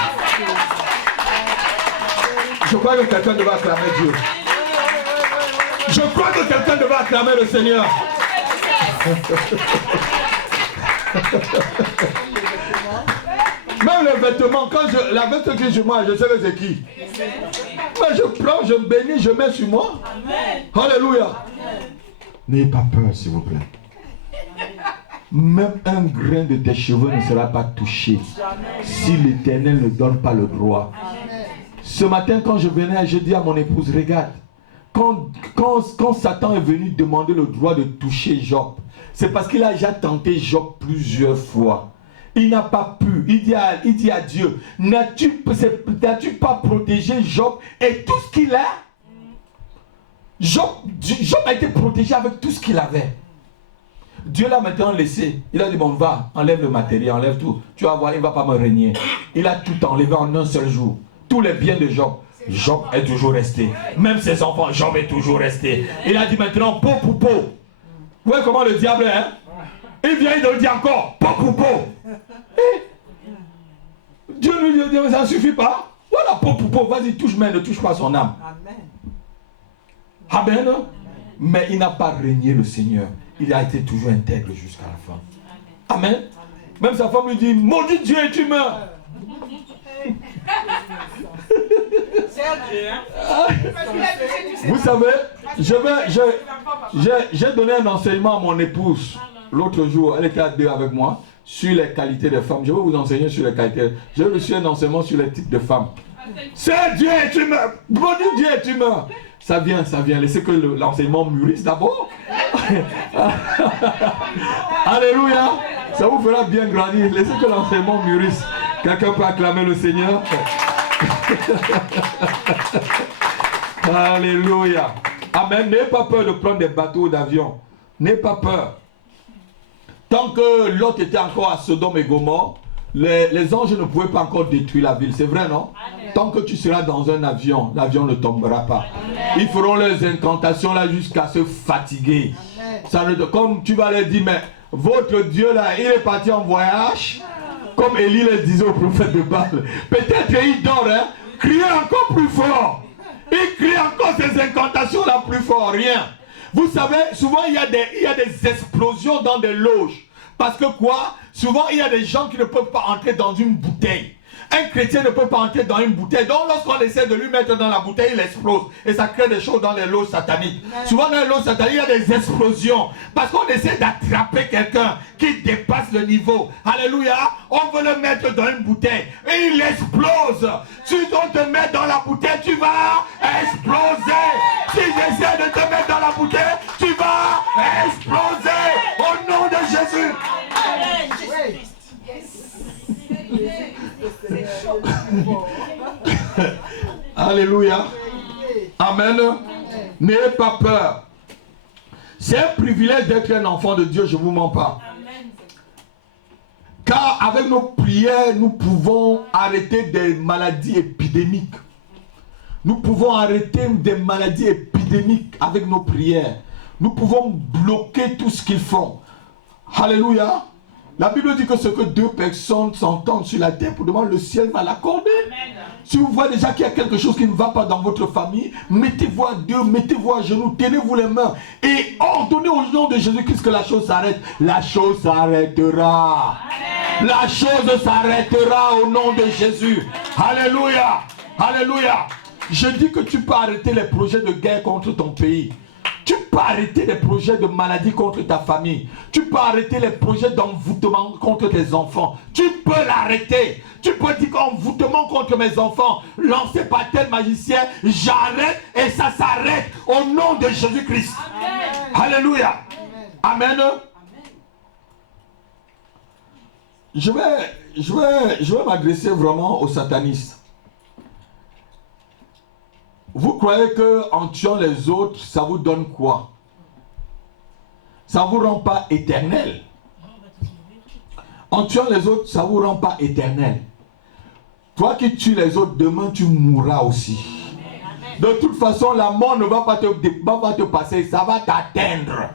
Je crois que quelqu'un devrait acclamer Dieu. Je crois que quelqu'un devrait acclamer le Seigneur. Même les vêtements, quand la veste que je mange, je sais que c'est qui. Mais je prends, je bénis, je mets sur moi. Alléluia. N'ayez pas peur, s'il vous plaît. Même un grain de tes cheveux ne sera pas touché si l'Éternel ne donne pas le droit. Ce matin, quand je venais, je dis à mon épouse, regarde, quand Satan est venu demander le droit de toucher Job, c'est parce qu'il a déjà tenté Job plusieurs fois. Il n'a pas pu. Il dit à Dieu, n'as-tu pas protégé Job et tout ce qu'il a? Job a été protégé avec tout ce qu'il avait. Dieu l'a maintenant laissé. Il a dit, bon, va, enlève le matériel, enlève tout. Tu vas voir, il ne va pas me régner. Il a tout enlevé en un seul jour. Tous les biens de Job. Job est toujours resté. Même ses enfants, Job est toujours resté. Il a dit maintenant, peau pour peau. Vous voyez comment le diable est, hein? Il vient, il le dit encore, peau pour peau. Dieu lui dit, ça ne suffit pas. Voilà, peau pour peau, vas-y, touche, mais ne touche pas son âme. Amen. Mais il n'a pas régné le Seigneur. Il a été toujours intègre jusqu'à la fin. Amen. Même sa femme lui dit, maudit Dieu et tu meurs. Vous savez, j'ai donné un enseignement à mon épouse l'autre jour, elle était à 2 avec moi, sur les qualités des femmes. Je vais vous enseigner sur les qualités. J'ai reçu un enseignement sur les types de femmes. C'est Dieu et tu meurs. Maudit Dieu et tu meurs. Ça vient. Laissez que l'enseignement mûrisse d'abord. Alléluia. Ça vous fera bien grandir. Laissez que l'enseignement mûrisse. Quelqu'un peut acclamer le Seigneur. Alléluia. Amen. N'ayez pas peur de prendre des bateaux ou d'avions. N'ayez pas peur. Tant que Lot était encore à Sodome et Gomorrhe, les anges ne pouvaient pas encore détruire la ville. C'est vrai, non? Amen. Tant que tu seras dans un avion, l'avion ne tombera pas. Amen. Ils feront leurs incantations là jusqu'à se fatiguer. Ça ne, comme tu vas leur dire, mais votre Dieu là, il est parti en voyage. Comme Élie le disait au prophète de Baal. Peut-être qu'il dort, hein? Criez encore plus fort. Il crie encore ses incantations là plus fort. Rien. Vous savez, souvent il y a des explosions dans des loges. Parce que quoi? Souvent il y a des gens qui ne peuvent pas entrer dans une bouteille. Un chrétien ne peut pas entrer dans une bouteille. Donc lorsqu'on essaie de lui mettre dans la bouteille, il explose. Et ça crée des choses dans les loges sataniques. Souvent dans les loges sataniques, il y a des explosions. Parce qu'on essaie d'attraper quelqu'un qui dépasse le niveau. Alléluia. On veut le mettre dans une bouteille. Et il explose. Si on te met dans la bouteille, tu vas exploser. Si j'essaie de te mettre dans la bouteille, tu vas exploser. Au nom de Jésus. Amen. Alléluia. Amen. N'ayez pas peur. C'est un privilège d'être un enfant de Dieu, je ne vous mens pas. Car avec nos prières, nous pouvons arrêter des maladies épidémiques. Nous pouvons arrêter des maladies épidémiques avec nos prières. Nous pouvons bloquer tout ce qu'ils font. Alléluia. La Bible dit que ce que 2 personnes s'entendent sur la terre pour demander, le ciel va l'accorder. Si vous voyez déjà qu'il y a quelque chose qui ne va pas dans votre famille, mettez-vous à Dieu, mettez-vous à genoux, tenez-vous les mains et ordonnez au nom de Jésus-Christ que la chose s'arrête. La chose s'arrêtera. La chose s'arrêtera au nom de Jésus. Alléluia. Alléluia. Je dis que tu peux arrêter les projets de guerre contre ton pays. Tu peux arrêter les projets de maladie contre ta famille. Tu peux arrêter les projets d'envoûtement contre tes enfants. Tu peux l'arrêter. Tu peux dire qu'envoûtement contre mes enfants, lancé par tel magicien, j'arrête et ça s'arrête au nom de Jésus-Christ. Alléluia. Amen. Amen. Je vais m'adresser vraiment aux satanistes. Vous croyez qu'en tuant les autres, ça vous donne quoi? Ça ne vous rend pas éternel. En tuant les autres, ça ne vous rend pas éternel. Toi qui tues les autres, demain tu mourras aussi. De toute façon, la mort ne va pas te passer, ça va t'atteindre.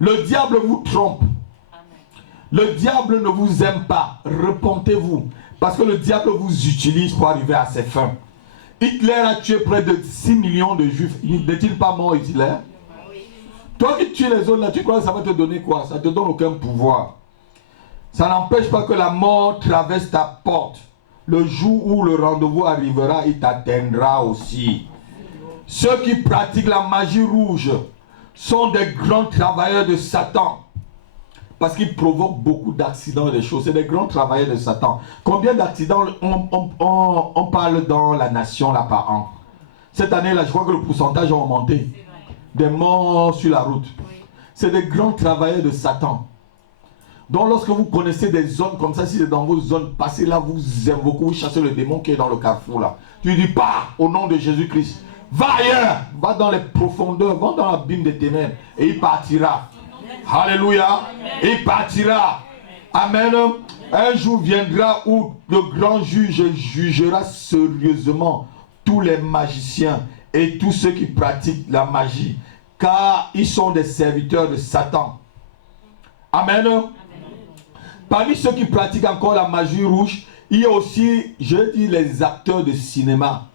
Le diable vous trompe. Le diable ne vous aime pas. Repentez-vous. Parce que le diable vous utilise pour arriver à ses fins. Hitler a tué près de 6 millions de juifs. N'est-il pas mort, Hitler? Toi qui tues les autres là, tu crois que ça va te donner quoi? Ça ne te donne aucun pouvoir. Ça n'empêche pas que la mort traverse ta porte. Le jour où le rendez-vous arrivera, il t'atteindra aussi. Ceux qui pratiquent la magie rouge sont des grands travailleurs de Satan. Parce qu'ils provoquent beaucoup d'accidents et des choses. C'est des grands travailleurs de Satan. Combien d'accidents on parle dans la nation là par an? Cette année-là, je crois que le pourcentage a augmenté. Des morts sur la route. C'est des grands travailleurs de Satan. Donc lorsque vous connaissez des zones comme ça, si c'est dans vos zones, passez là, vous invoquez, vous chassez le démon qui est dans le carrefour là. Tu lui dis, pars au nom de Jésus-Christ. Va ailleurs, va dans les profondeurs, va dans l'abîme des ténèbres et il partira. Alléluia. Il partira. Amen. Un jour viendra où le grand juge jugera sérieusement tous les magiciens et tous ceux qui pratiquent la magie, car ils sont des serviteurs de Satan. Amen. Parmi ceux qui pratiquent encore la magie rouge, il y a aussi, je dis, les acteurs de cinéma.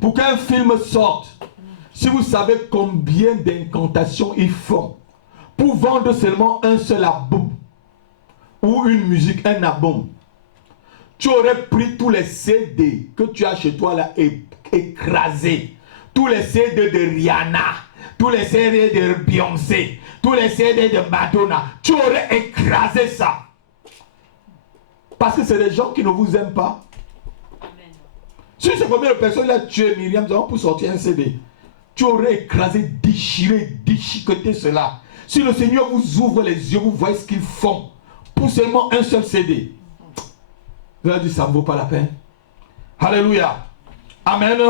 Pour qu'un film sorte, si vous savez combien d'incantations ils font, pour vendre seulement un seul album, ou une musique, un album, tu aurais pris tous les CD que tu as chez toi là et écrasé. Tous les CD de Rihanna, tous les CD de Beyoncé, tous les CD de Madonna, tu aurais écrasé ça. Parce que c'est des gens qui ne vous aiment pas. Amen. Si c'est combien de personnes là tué Myriam pour sortir un CD, tu aurais écrasé, déchiré, déchiqueté cela. Si le Seigneur vous ouvre les yeux, vous voyez ce qu'ils font pour seulement un seul CD. Vous avez dit, ça ne vaut pas la peine. Alléluia. Amen.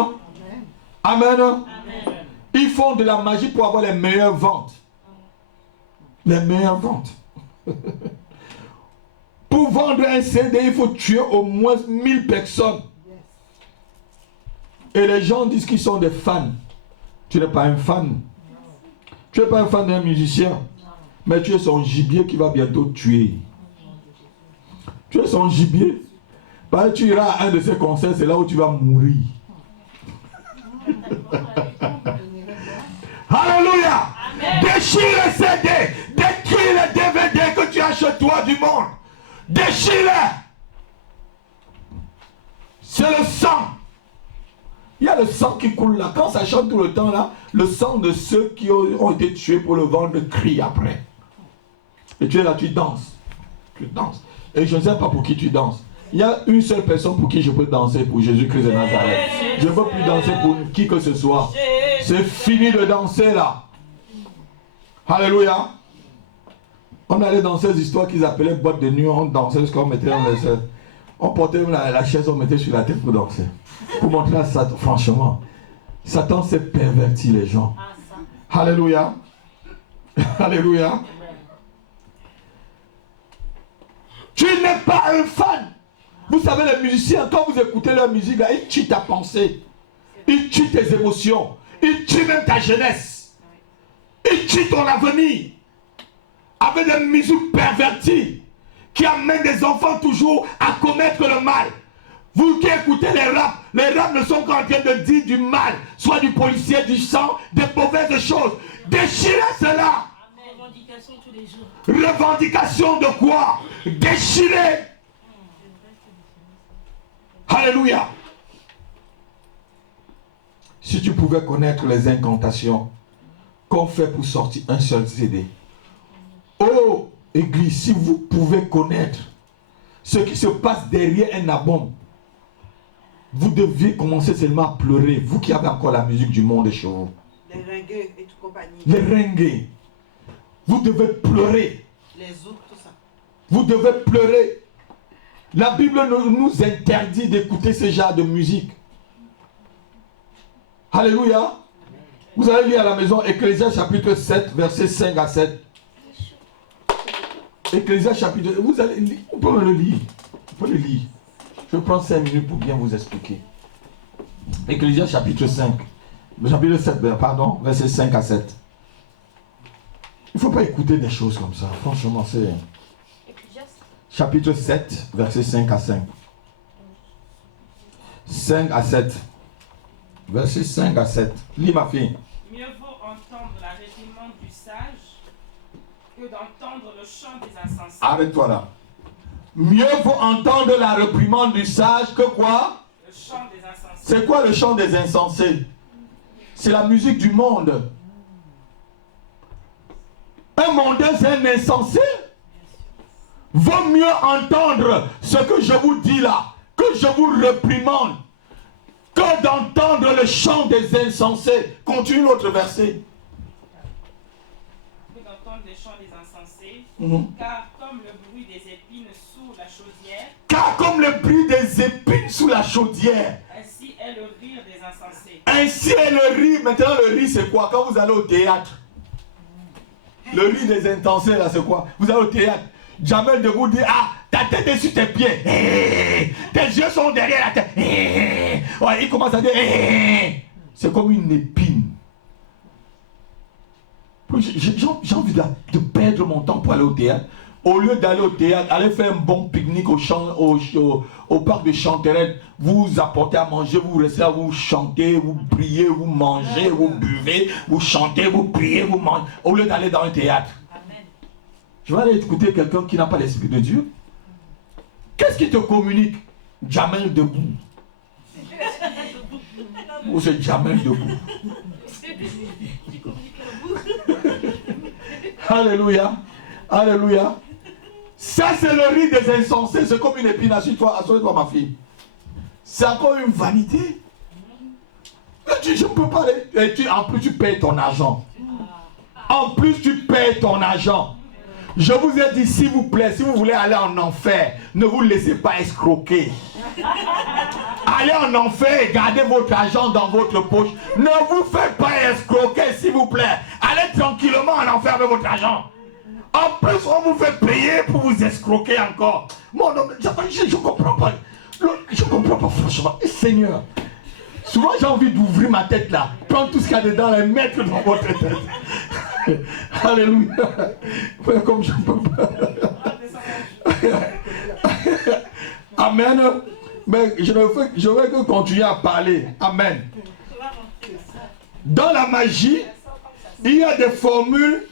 Amen. Amen. Ils font de la magie pour avoir les meilleures ventes. Les meilleures ventes. Pour vendre un CD, il faut tuer au moins 1000 personnes. Et les gens disent qu'ils sont des fans. Tu n'es pas un fan. Tu n'es pas un fan d'un musicien. Mais tu es son gibier qui va bientôt tuer. Tu es son gibier. Parce que tu iras à un de ses concerts, c'est là où tu vas mourir. Alléluia. Déchire les CD. Détruis les DVD que tu as chez toi du monde. Déchire-les. C'est le sang. Il y a le sang qui coule là. Quand ça chante tout le temps là, le sang de ceux qui ont été tués pour le vendre crie après. Et tu es là, tu danses. Tu danses. Et je ne sais pas pour qui tu danses. Il y a une seule personne pour qui je peux danser, pour Jésus-Christ de Nazareth. Je ne veux plus danser pour qui que ce soit. C'est fini de danser là. Alléluia. On allait dans ces histoires qu'ils appelaient boîte de nuit. On dansait jusqu'à on mettait dans les airs. On portait la chaise, on mettait sur la tête pour danser. Pour montrer à Satan, franchement, Satan s'est perverti les gens. Alléluia. Alléluia. Tu n'es pas un fan. Vous savez, les musiciens, quand vous écoutez leur musique, là, ils tuent ta pensée. Ils tuent tes émotions. Ils tuent même ta jeunesse. Ils tuent ton avenir. Avec des musiques perverties qui amènent des enfants toujours à commettre le mal. Vous qui écoutez les raps ne sont qu'en train de dire du mal, soit du policier, du sang, des mauvaises choses. Déchirez cela. Revendication tous les jours. Revendication de quoi? Déchirez. Alléluia. Si tu pouvais connaître les incantations qu'on fait pour sortir un seul CD. Oh, Église, si vous pouvez connaître ce qui se passe derrière un album, vous deviez commencer seulement à pleurer, vous qui avez encore la musique du monde chez vous. Les ringues et tout compagnie. Les ringues. Vous devez pleurer. Les zouk, tout ça. Vous devez pleurer. La Bible nous interdit d'écouter ce genre de musique. Alléluia. Vous allez lire à la maison Ecclésiaste chapitre 7, versets 5 à 7. Ecclésiaste chapitre... Vous allez lire, on peut le lire. On peut le lire. Je vais prendre 5 minutes pour bien vous expliquer. Ecclésiaste chapitre 5. Chapitre 7, pardon, versets 5 à 7. Il ne faut pas écouter des choses comme ça. Franchement, c'est... Chapitre 7, versets 5 à 5. 5 à 7. Verset 5 à 7. Lis ma fille. Mieux vaut entendre la réprimande du sage que d'entendre le chant des insensés. Arrête-toi là. Mieux vaut entendre la réprimande du sage que quoi? Le chant des insensés. C'est quoi le chant des insensés? C'est la musique du monde. Un mondain, c'est un insensé. Vaut mieux entendre ce que je vous dis là, que je vous réprimande, que d'entendre le chant des insensés. Continue l'autre verset. Que d'entendre le chant des insensés, car comme le bruit des épines sous la chaudière, Car comme le bruit des épines sous la chaudière, ainsi est le rire des insensés. ainsi est le rire. Maintenant le rire c'est quoi? Quand vous allez au théâtre, le rire des insensés là c'est quoi? Vous allez au théâtre, Jamel de vous dire, ah, ta tête est sur tes pieds, tes yeux sont derrière la tête, ouais, il commence à dire, c'est comme une épine. J'ai envie de perdre mon temps pour aller au théâtre. Au lieu d'aller au théâtre, aller faire un bon pique-nique au parc de Chanterelle, vous apportez à manger, vous restez là, vous chantez, vous priez, vous mangez, vous buvez, vous chantez, vous priez, vous mangez, au lieu d'aller dans un théâtre. Je vais aller écouter quelqu'un qui n'a pas l'Esprit de Dieu. Qu'est-ce qui te communique? Jamel debout. Ou c'est Jamel debout. Alléluia. Alléluia. Ça, c'est le riz des insensés. C'est comme une épine. Assure-toi, ma fille. C'est encore une vanité. Je ne peux pas aller. En plus, tu payes ton argent. En plus, tu payes ton argent. Je vous ai dit, s'il vous plaît, si vous voulez aller en enfer, ne vous laissez pas escroquer. Allez en enfer et gardez votre argent dans votre poche. Ne vous faites pas escroquer, s'il vous plaît. Allez tranquillement en enfer avec votre argent. En plus, on vous fait payer pour vous escroquer encore. Mon homme, je ne comprends pas. Je ne comprends pas, franchement. Seigneur, souvent j'ai envie d'ouvrir ma tête là, prendre tout ce qu'il y a dedans et mettre dans votre tête. Alléluia. Mais comme je ne peux pas. Amen. Mais je veux que continuer à parler. Amen. Dans la magie, il y a des formules.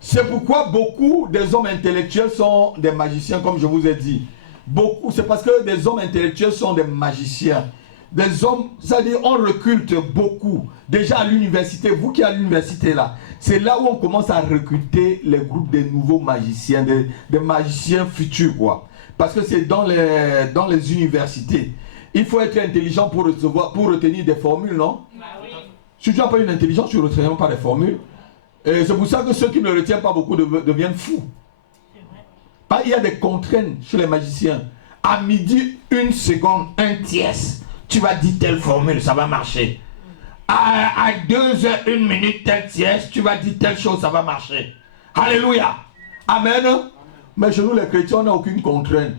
C'est pourquoi beaucoup des hommes intellectuels sont des magiciens, comme je vous ai dit. Beaucoup, c'est parce que des hommes intellectuels sont des magiciens. Des hommes, c'est-à-dire on recrute beaucoup. Déjà à l'université, vous qui êtes à l'université là, c'est là où on commence à recruter les groupes des nouveaux magiciens, des magiciens futurs quoi. Parce que c'est dans les universités. Il faut être intelligent pour retenir des formules, non? Oui. Si tu n'as pas une intelligence, tu ne retiens pas des formules. Et c'est pour ça que ceux qui ne retiennent pas beaucoup deviennent fous. Il y a des contraintes chez les magiciens. À midi, 1 seconde, 1 tiers, tu vas dire telle formule, ça va marcher. À 2 heures, 1 minute, telle tiers, tu vas dire telle chose, ça va marcher. Alléluia. Amen. Mais chez nous, les chrétiens, on n'a aucune contrainte.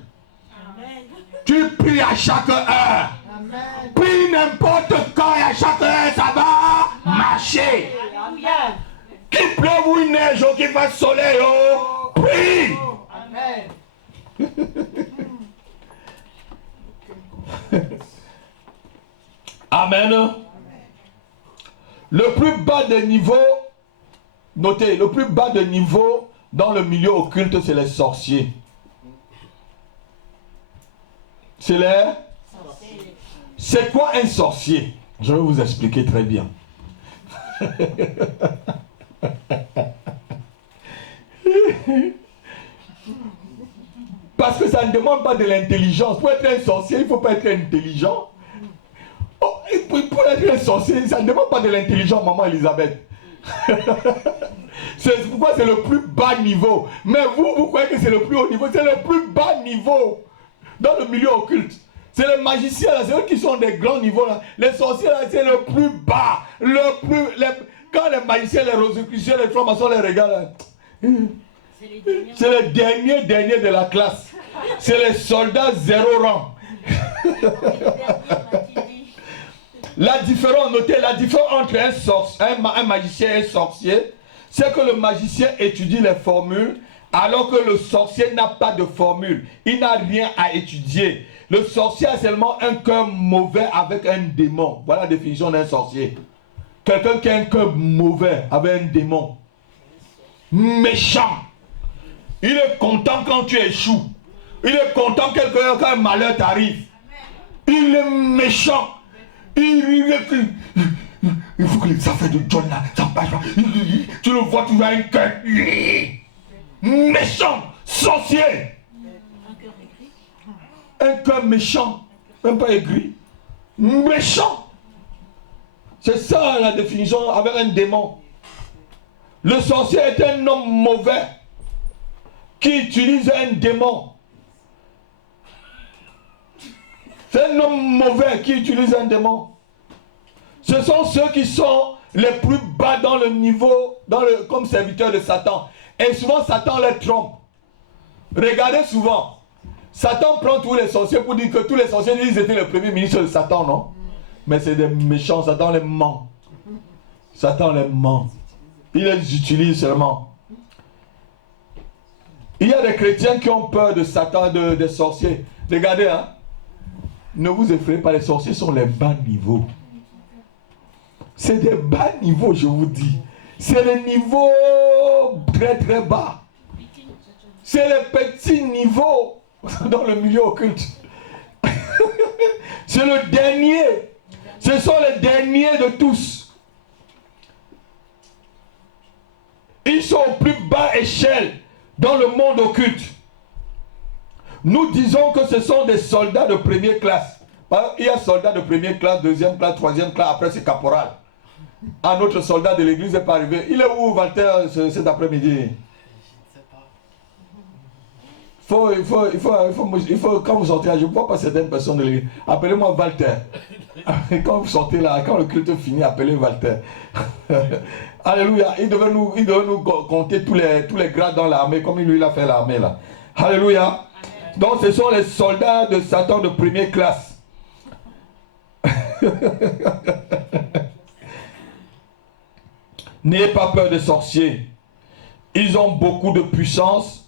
Amen. Tu pries à chaque heure. Amen. Prie n'importe quand et à chaque heure, ça va marcher. Amen. Qu'il pleuve ou il neige ou qu'il fasse soleil, prie. Amen. Amen. Le plus bas des niveaux, notez, le plus bas des niveaux dans le milieu occulte, c'est les sorciers. C'est les... C'est quoi un sorcier? Je vais vous expliquer très bien. Parce que ça ne demande pas de l'intelligence. Pour être un sorcier, il ne faut pas être intelligent. Oh, pour être un sorcier, ça ne demande pas de l'intelligence, maman Elisabeth. C'est pourquoi c'est le plus bas niveau. Mais vous croyez que c'est le plus haut niveau. C'est le plus bas niveau dans le milieu occulte. C'est les magiciens, c'est eux qui sont des grands niveaux. Là. Les sorciers, c'est le plus bas. Quand les magiciens, les rosicruciens, les francs-maçons les regardent, c'est les derniers de la classe. C'est les soldats 0 rang. La différence, notez la différence entre un magicien et un sorcier, c'est que le magicien étudie les formules, alors que le sorcier n'a pas de formule. Il n'a rien à étudier. Le sorcier a seulement un cœur mauvais avec un démon. Voilà la définition d'un sorcier. Quelqu'un qui a un cœur mauvais avec un démon. Méchant. Il est content quand tu échoues. Il est content quand un malheur t'arrive. Il est méchant. Il faut que les affaires de John là, ça passe pas. Tu le vois, tu as un cœur méchant, sorcier. Un cœur méchant, même pas aigri. Méchant. C'est ça la définition avec un démon. Le sorcier est un homme mauvais qui utilise un démon. C'est un homme mauvais qui utilise un démon. Ce sont ceux qui sont les plus bas dans le niveau, comme serviteurs de Satan. Et souvent, Satan les trompe. Regardez souvent. Satan prend tous les sorciers pour dire que tous les sorciers, ils étaient les premiers ministres de Satan, non? Mais c'est des méchants. Satan les ment. Satan les ment. Il les utilise seulement. Il y a des chrétiens qui ont peur de Satan, des sorciers. Regardez, hein. Ne vous effrayez pas, les sorciers sont les bas niveaux. C'est des bas niveaux, je vous dis. C'est les niveaux très très bas. C'est le petit niveau dans le milieu occulte. C'est le dernier. Ce sont les derniers de tous. Ils sont au plus bas échelle dans le monde occulte. Nous disons que ce sont des soldats de première classe. Il y a soldats de première classe, deuxième classe, troisième classe, après c'est caporal. Un autre soldat de l'église n'est pas arrivé. Il est où, Walter, cet après-midi? Il faut, quand vous sortez là, je ne vois pas certaines personnes de l'église. Appelez-moi Walter. Quand vous sortez là, quand le culte finit, appelez Walter. Alléluia. Il devait nous compter tous les grades dans l'armée, comme lui il a fait l'armée là. Alléluia. Donc ce sont les soldats de Satan de première classe. N'ayez pas peur des sorciers. Ils ont beaucoup de puissance,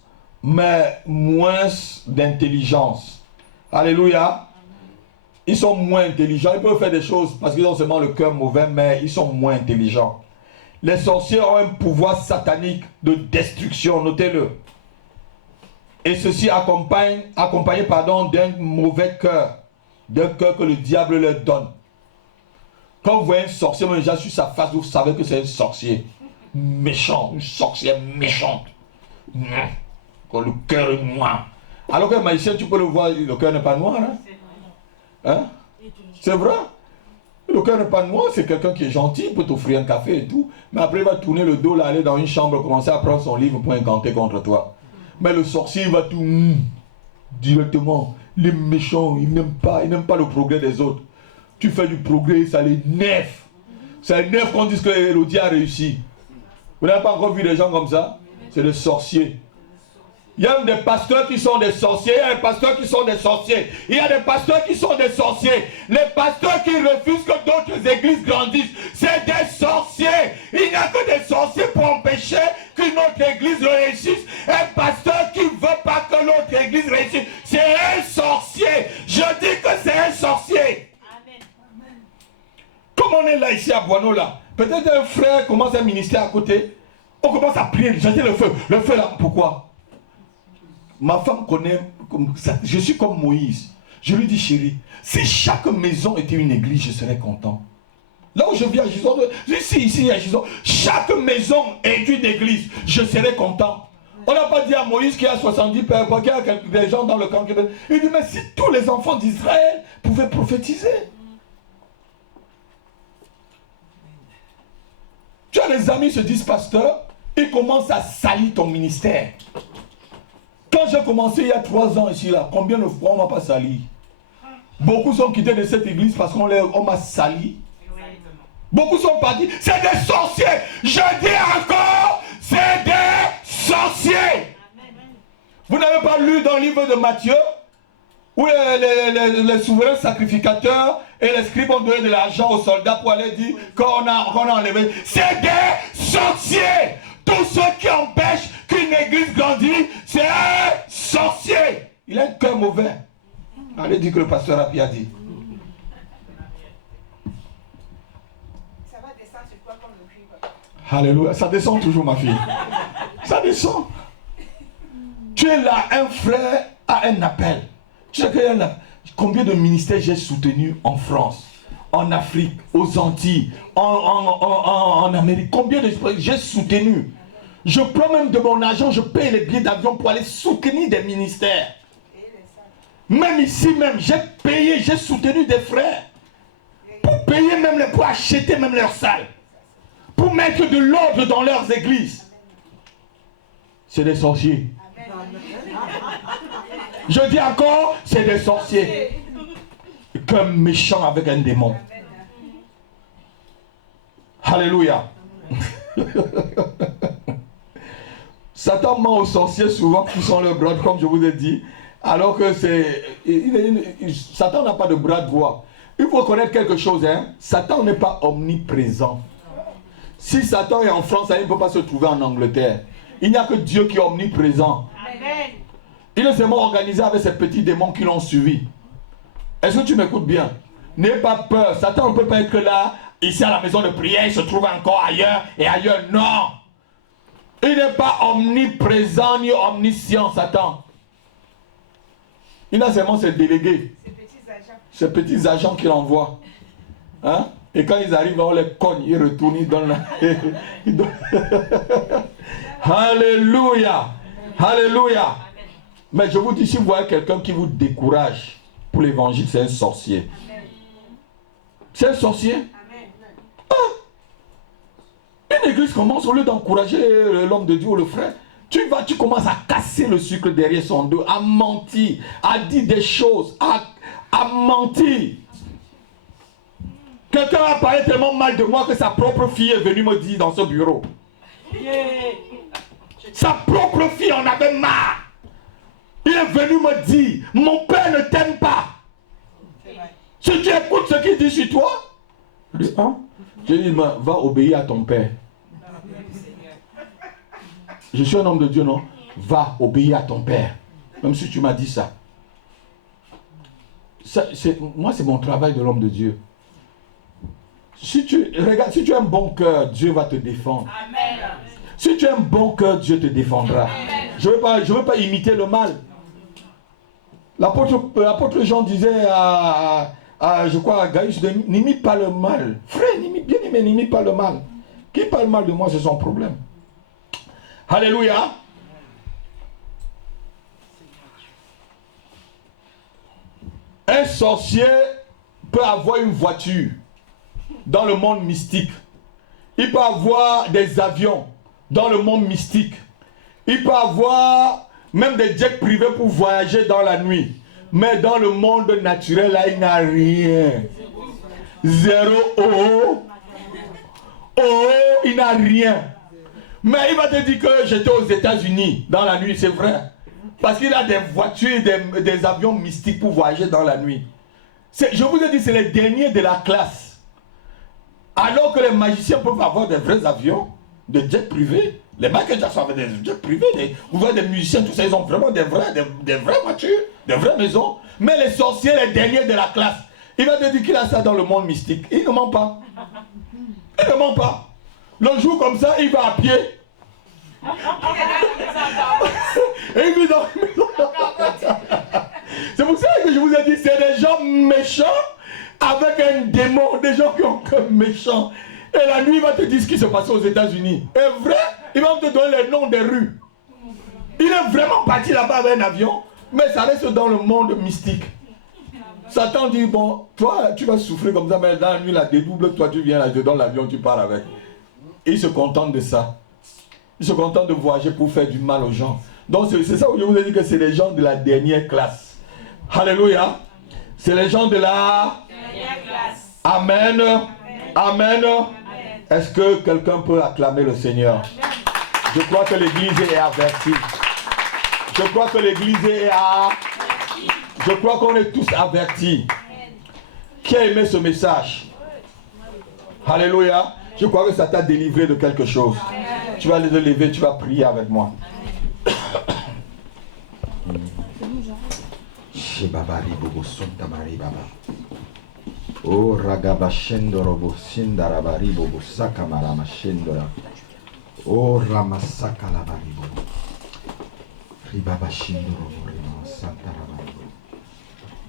mais moins d'intelligence. Alléluia. Ils sont moins intelligents. Ils peuvent faire des choses parce qu'ils ont seulement le cœur mauvais, mais ils sont moins intelligents. Les sorciers ont un pouvoir satanique de destruction, notez-le. Et ceci accompagné d'un mauvais cœur, d'un cœur que le diable leur donne. Quand vous voyez un sorcier, déjà sur sa face, vous savez que c'est un sorcier méchant, une sorcière méchante. Quand le cœur est noir. Alors qu'un magicien, tu peux le voir, le cœur n'est pas noir. Hein? C'est vrai. Le cœur n'est pas noir, c'est quelqu'un qui est gentil, il peut t'offrir un café et tout. Mais après, il va tourner le dos, là, aller dans une chambre, commencer à prendre son livre pour incanter contre toi. Mais le sorcier, il va tout directement. Les méchants, ils n'aiment pas le progrès des autres. Tu fais du progrès, ça les nerve. Ça les nerve qu'on dise que Élodie a réussi. Vous n'avez pas encore vu des gens comme ça? C'est des sorciers. Il y a des pasteurs qui sont des sorciers, il y a des pasteurs qui sont des sorciers. Il y a des pasteurs qui sont des sorciers. Les pasteurs qui refusent que d'autres églises grandissent, c'est des sorciers. Il n'y a que des sorciers pour empêcher qu'une autre église réussisse. Un pasteur qui ne veut pas que l'autre église réussisse, c'est un sorcier. Je dis que c'est un sorcier. Amen. Comme on est là ici à Boineau là, peut-être un frère commence un ministère à côté, on commence à prier, jeter le feu là, pourquoi? Ma femme connaît, je suis comme Moïse. Je lui dis, chérie, si chaque maison était une église, je serais content. Là où je vis à Gisons, ici à Gisons, chaque maison est une église, je serais content. On n'a pas dit à Moïse qu'il y a 70 pères, qu'il y a des gens dans le camp. Il dit, mais si tous les enfants d'Israël pouvaient prophétiser. Tu as des amis qui se disent pasteurs, ils commencent à salir ton ministère. Quand j'ai commencé il y a 3 ans ici, là, combien de fois on ne m'a pas sali? Beaucoup sont quittés de cette église parce qu'on m'a sali. Beaucoup sont partis. C'est des sorciers. Je dis encore, c'est des sorciers. Vous n'avez pas lu dans le livre de Matthieu où les souverains sacrificateurs et les scribes ont donné de l'argent aux soldats pour aller dire qu'on a enlevé. C'est des sorciers. Tous ceux qui empêchent qu'une église grandisse, c'est un sorcier. Il a un cœur mauvais. Allez dire que le pasteur Rapi a dit. Ça va descendre sur toi comme le cuivre. Alléluia. Ça descend toujours, ma fille. Ça descend. Tu es là, un frère a un appel. Tu sais qu'il y a un appel. Combien de ministères j'ai soutenus en France, en Afrique, aux Antilles, en Amérique? Combien de j'ai soutenu? Je prends même de mon argent, je paye les billets d'avion pour aller soutenir des ministères. Même ici même, j'ai payé, j'ai soutenu des frères. Pour payer même, pour acheter même leurs salles. Pour mettre de l'ordre dans leurs églises. C'est des sorciers. Je dis encore, c'est des sorciers. Comme méchant avec un démon. Alléluia. Satan ment aux sorciers souvent qui sont leurs bras, comme je vous ai dit. Alors que Satan n'a pas de bras de voix. Il faut connaître quelque chose. Satan n'est pas omniprésent. Si Satan est en France, il ne peut pas se trouver en Angleterre. Il n'y a que Dieu qui est omniprésent. Amen. Il est seulement organisé avec ces petits démons qui l'ont suivi. Est-ce que tu m'écoutes bien? N'aie pas peur. Satan ne peut pas être là, ici à la maison de prière, il se trouve encore ailleurs et ailleurs. Non. Il n'est pas omniprésent ni omniscient, Satan. Il a seulement ses délégués. Ces petits agents qu'il envoie. Hein? Et quand ils arrivent, on les cogne, ils retournent, ils donnent la... Alléluia. Alléluia. Mais je vous dis, si vous voyez quelqu'un qui vous décourage pour l'évangile, c'est un sorcier. C'est un sorcier. Ah. Une église commence, au lieu d'encourager l'homme de Dieu ou le frère, tu commences à casser le sucre derrière son dos, à mentir, à dire des choses, à mentir. Quelqu'un a parlé tellement mal de moi que sa propre fille est venue me dire dans ce bureau. Sa propre fille en avait marre. Il est venu me dire, mon père ne t'aime pas. Si tu écoutes ce qu'il dit sur toi, je dis, hein? Je dis, va obéir à ton père. Je suis un homme de Dieu, non? Va obéir à ton père. Même si tu m'as dit ça. Moi, c'est mon travail de l'homme de Dieu. Si tu as un bon cœur, Dieu va te défendre. Amen. Si tu as un bon cœur, Dieu te défendra. Amen. Je veux pas imiter le mal. L'apôtre Jean disait je crois à Gaius, n'imite pas le mal. Frère, n'imite pas le mal. Qui parle mal de moi, c'est son problème. Alléluia. Un sorcier peut avoir une voiture dans le monde mystique. Il peut avoir des avions dans le monde mystique. Il peut avoir même des jets privés pour voyager dans la nuit. Mais dans le monde naturel, là, il n'a rien. Zéro eau. Il n'a rien. Mais il va te dire que j'étais aux États-Unis dans la nuit, c'est vrai. Parce qu'il a des voitures, des avions mystiques pour voyager dans la nuit. Je vous ai dit, c'est les derniers de la classe. Alors que les magiciens peuvent avoir des vrais avions, des jets privés. Les Michael Jackson avaient des jets privés. Vous voyez des musiciens, tout ça, ils ont vraiment des vraies voitures, des vraies maisons. Mais les sorciers, les derniers de la classe, il va te dire qu'il a ça dans le monde mystique. Il ne ment pas. Il ne ment pas. Le jour comme ça, il va à pied. Et il vit dans la maison. C'est pour ça que je vous ai dit, c'est des gens méchants avec un démon, des gens qui ont comme méchants. Et la nuit, il va te dire ce qui se passe aux États-Unis. Et vrai, il va te donner les noms des rues. Il est vraiment parti là-bas avec un avion, mais ça reste dans le monde mystique. Satan dit, bon, toi, tu vas souffrir comme ça, mais dans la nuit, la dédouble, toi, tu viens là, dans l'avion, tu pars avec. Et il se contente de ça. Il se contente de voyager pour faire du mal aux gens. Donc, c'est ça où je vous ai dit que c'est les gens de la dernière classe. Alléluia. C'est les gens de la dernière classe. Amen. Amen. Est-ce que quelqu'un peut acclamer le Seigneur? Je crois que l'église est avertie. Je crois que l'église est avertie. Je crois qu'on est tous avertis. Qui a aimé ce message? Alléluia. Je crois que ça t'a délivré de quelque chose. Tu vas te lever, tu vas prier avec moi. Oh ragabashendoro bosinda rabari bobo sakamara mashendora. Oh ramasaka labari bobo. Ribabashindoro borima santa rabari.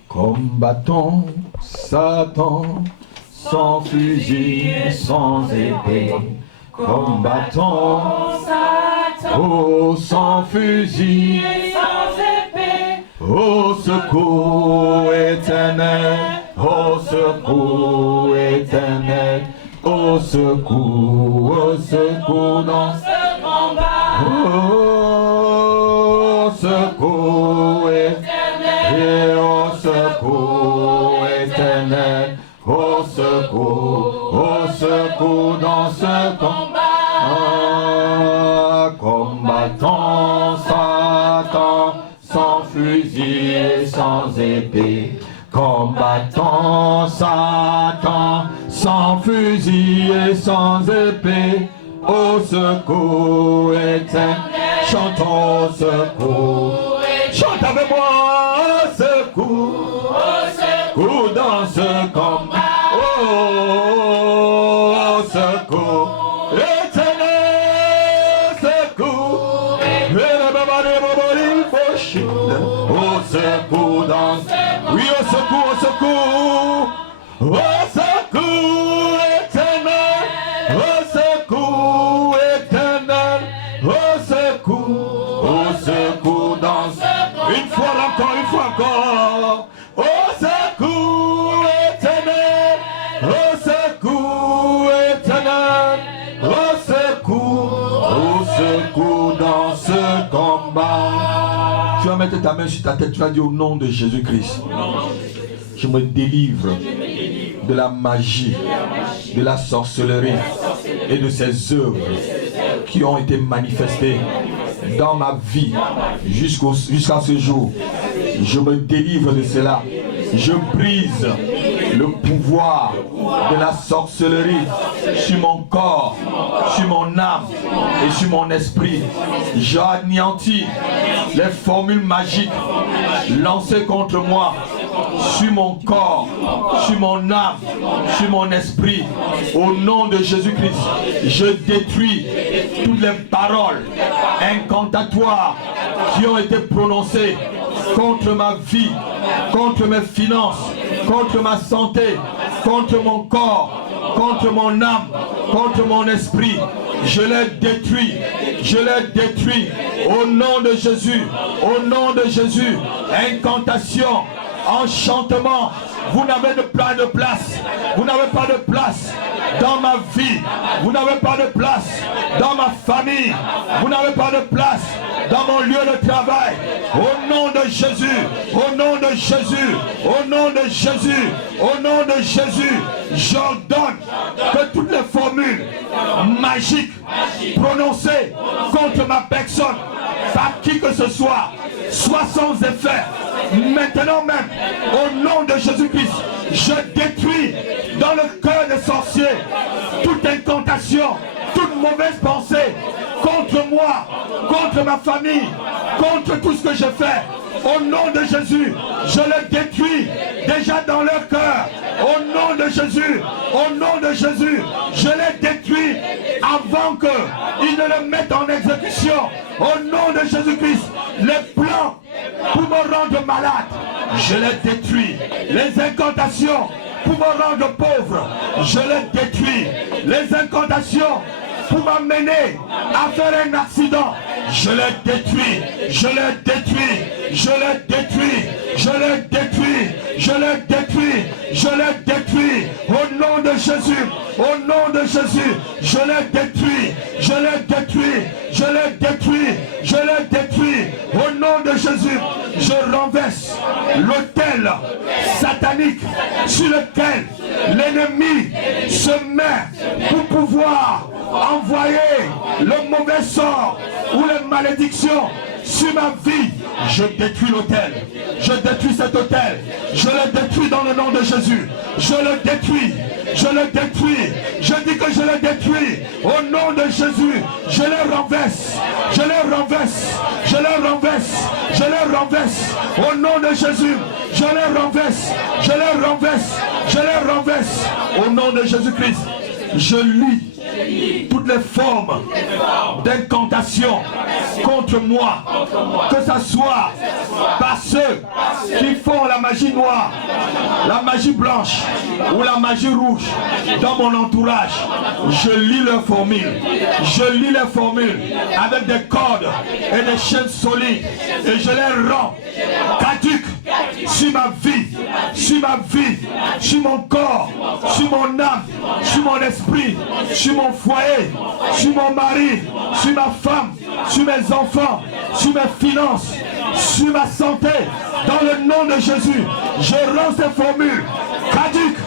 Combattons Satan sans fusil et sans épée. Combattons Satan, oh sans fusil et sans épée. Au secours éternel, au secours éternel, au secours dans ce combat. Au secours éternel, et au secours éternel, au secours dans ce combat. Combattant Satan sans fusil et sans épée. Combattant Satan sans fusil et sans épée. Au secours éternel, chantons au secours. Chante avec moi, au secours dans ce combat. Au secours éternel, secours. Au secours éternel, au secours éternel, au secours dans une fois encore, au secours éternel, au secours dans ce combat. Tu vas mettre ta main sur ta tête, tu vas dire au nom de Jésus-Christ. Je me délivre de la magie, de la sorcellerie et de ces œuvres qui ont été manifestées dans ma vie jusqu'à ce jour. Je me délivre de cela. Je brise le pouvoir de la sorcellerie sur mon corps, sur mon âme et sur mon esprit. J'anéantis les formules magiques lancées contre moi sur mon corps, sur mon âme, sur mon esprit. Au nom de Jésus-Christ, je détruis toutes les paroles incantatoires qui ont été prononcées contre ma vie, contre mes finances, contre ma santé, contre mon corps, contre mon âme, contre mon esprit. Je les détruis, au nom de Jésus, au nom de Jésus. Incantation, enchantement, vous n'avez pas de place, vous n'avez pas de place dans ma vie, vous n'avez pas de place dans ma famille, vous n'avez pas de place dans mon lieu de travail. Au nom de Jésus, au nom de Jésus, au nom de Jésus, au nom de Jésus, j'ordonne que toutes les formules magiques prononcées contre ma personne par qui que ce soit soient sans effet. Maintenant même, au nom de Jésus-Christ, je détruis dans le cœur des sorciers toute incantation, toute mauvaise pensée contre moi, contre ma famille, contre tout ce que je fais. Au nom de Jésus, je le détruis déjà dans leur cœur. Au nom de Jésus, au nom de Jésus, je les détruis avant qu'ils ne le mettent en exécution. Au nom de Jésus-Christ, les plans pour me rendre malade, je les détruis. Les incantations pour me rendre pauvre, je les détruis. Les incantations pour m'amener à faire un accident, je les détruis, je les détruis, je les détruis, je les détruis, je les détruis, je les détruis. Au nom de Jésus, au nom de Jésus, je les détruis, je les détruis, je les détruis, je les détruis. Au nom de Jésus, je renverse l'autel satanique sur lequel l'ennemi se met pour pouvoir envoyer le mauvais sort ou les malédictions sur ma vie. Je détruis l'autel, je détruis cet autel, je le détruis dans le nom de Jésus, je le détruis, je le détruis, je dis que je le détruis au nom de Jésus, je le renverse, je le renverse, je le renverse, je le renverse au nom de Jésus, je le renverse, je le renverse, je le renverse au nom de Jésus-Christ. Je lis toutes les formes d'incantation contre moi, que ce soit par ceux qui font la magie noire, la magie blanche ou la magie rouge dans mon entourage. Je lis leurs formules, je lis les formules avec des cordes et des chaînes solides et je les rends caduques sur ma vie, sur ma vie, sur mon corps, sur mon âme, sur mon esprit, sur mon foyer, sur mon mari, sur ma femme, sur mes enfants, sur mes finances, sur ma santé. Dans le nom de Jésus, je rends ces formules caduques,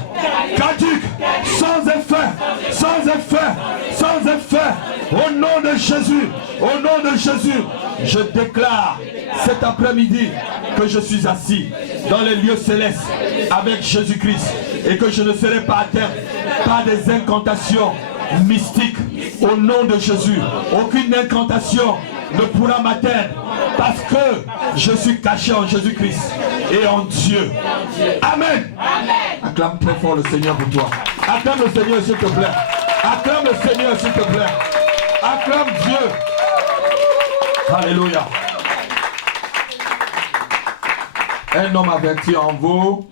sans effet, sans effet, sans effet. Au nom de Jésus, au nom de Jésus, je déclare cet après-midi que je suis assis dans les lieux célestes avec Jésus-Christ et que je ne serai pas atteint par des incantations mystiques. Au nom de Jésus, aucune incantation ne pourra m'atteindre parce que je suis caché en Jésus-Christ et en Dieu. Amen. Acclame très fort le Seigneur pour toi. Acclame le Seigneur s'il te plaît. Acclame le Seigneur s'il te plaît. Acclame Dieu. Alléluia. Un homme averti en vous.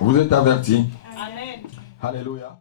Vous êtes averti. Alléluia.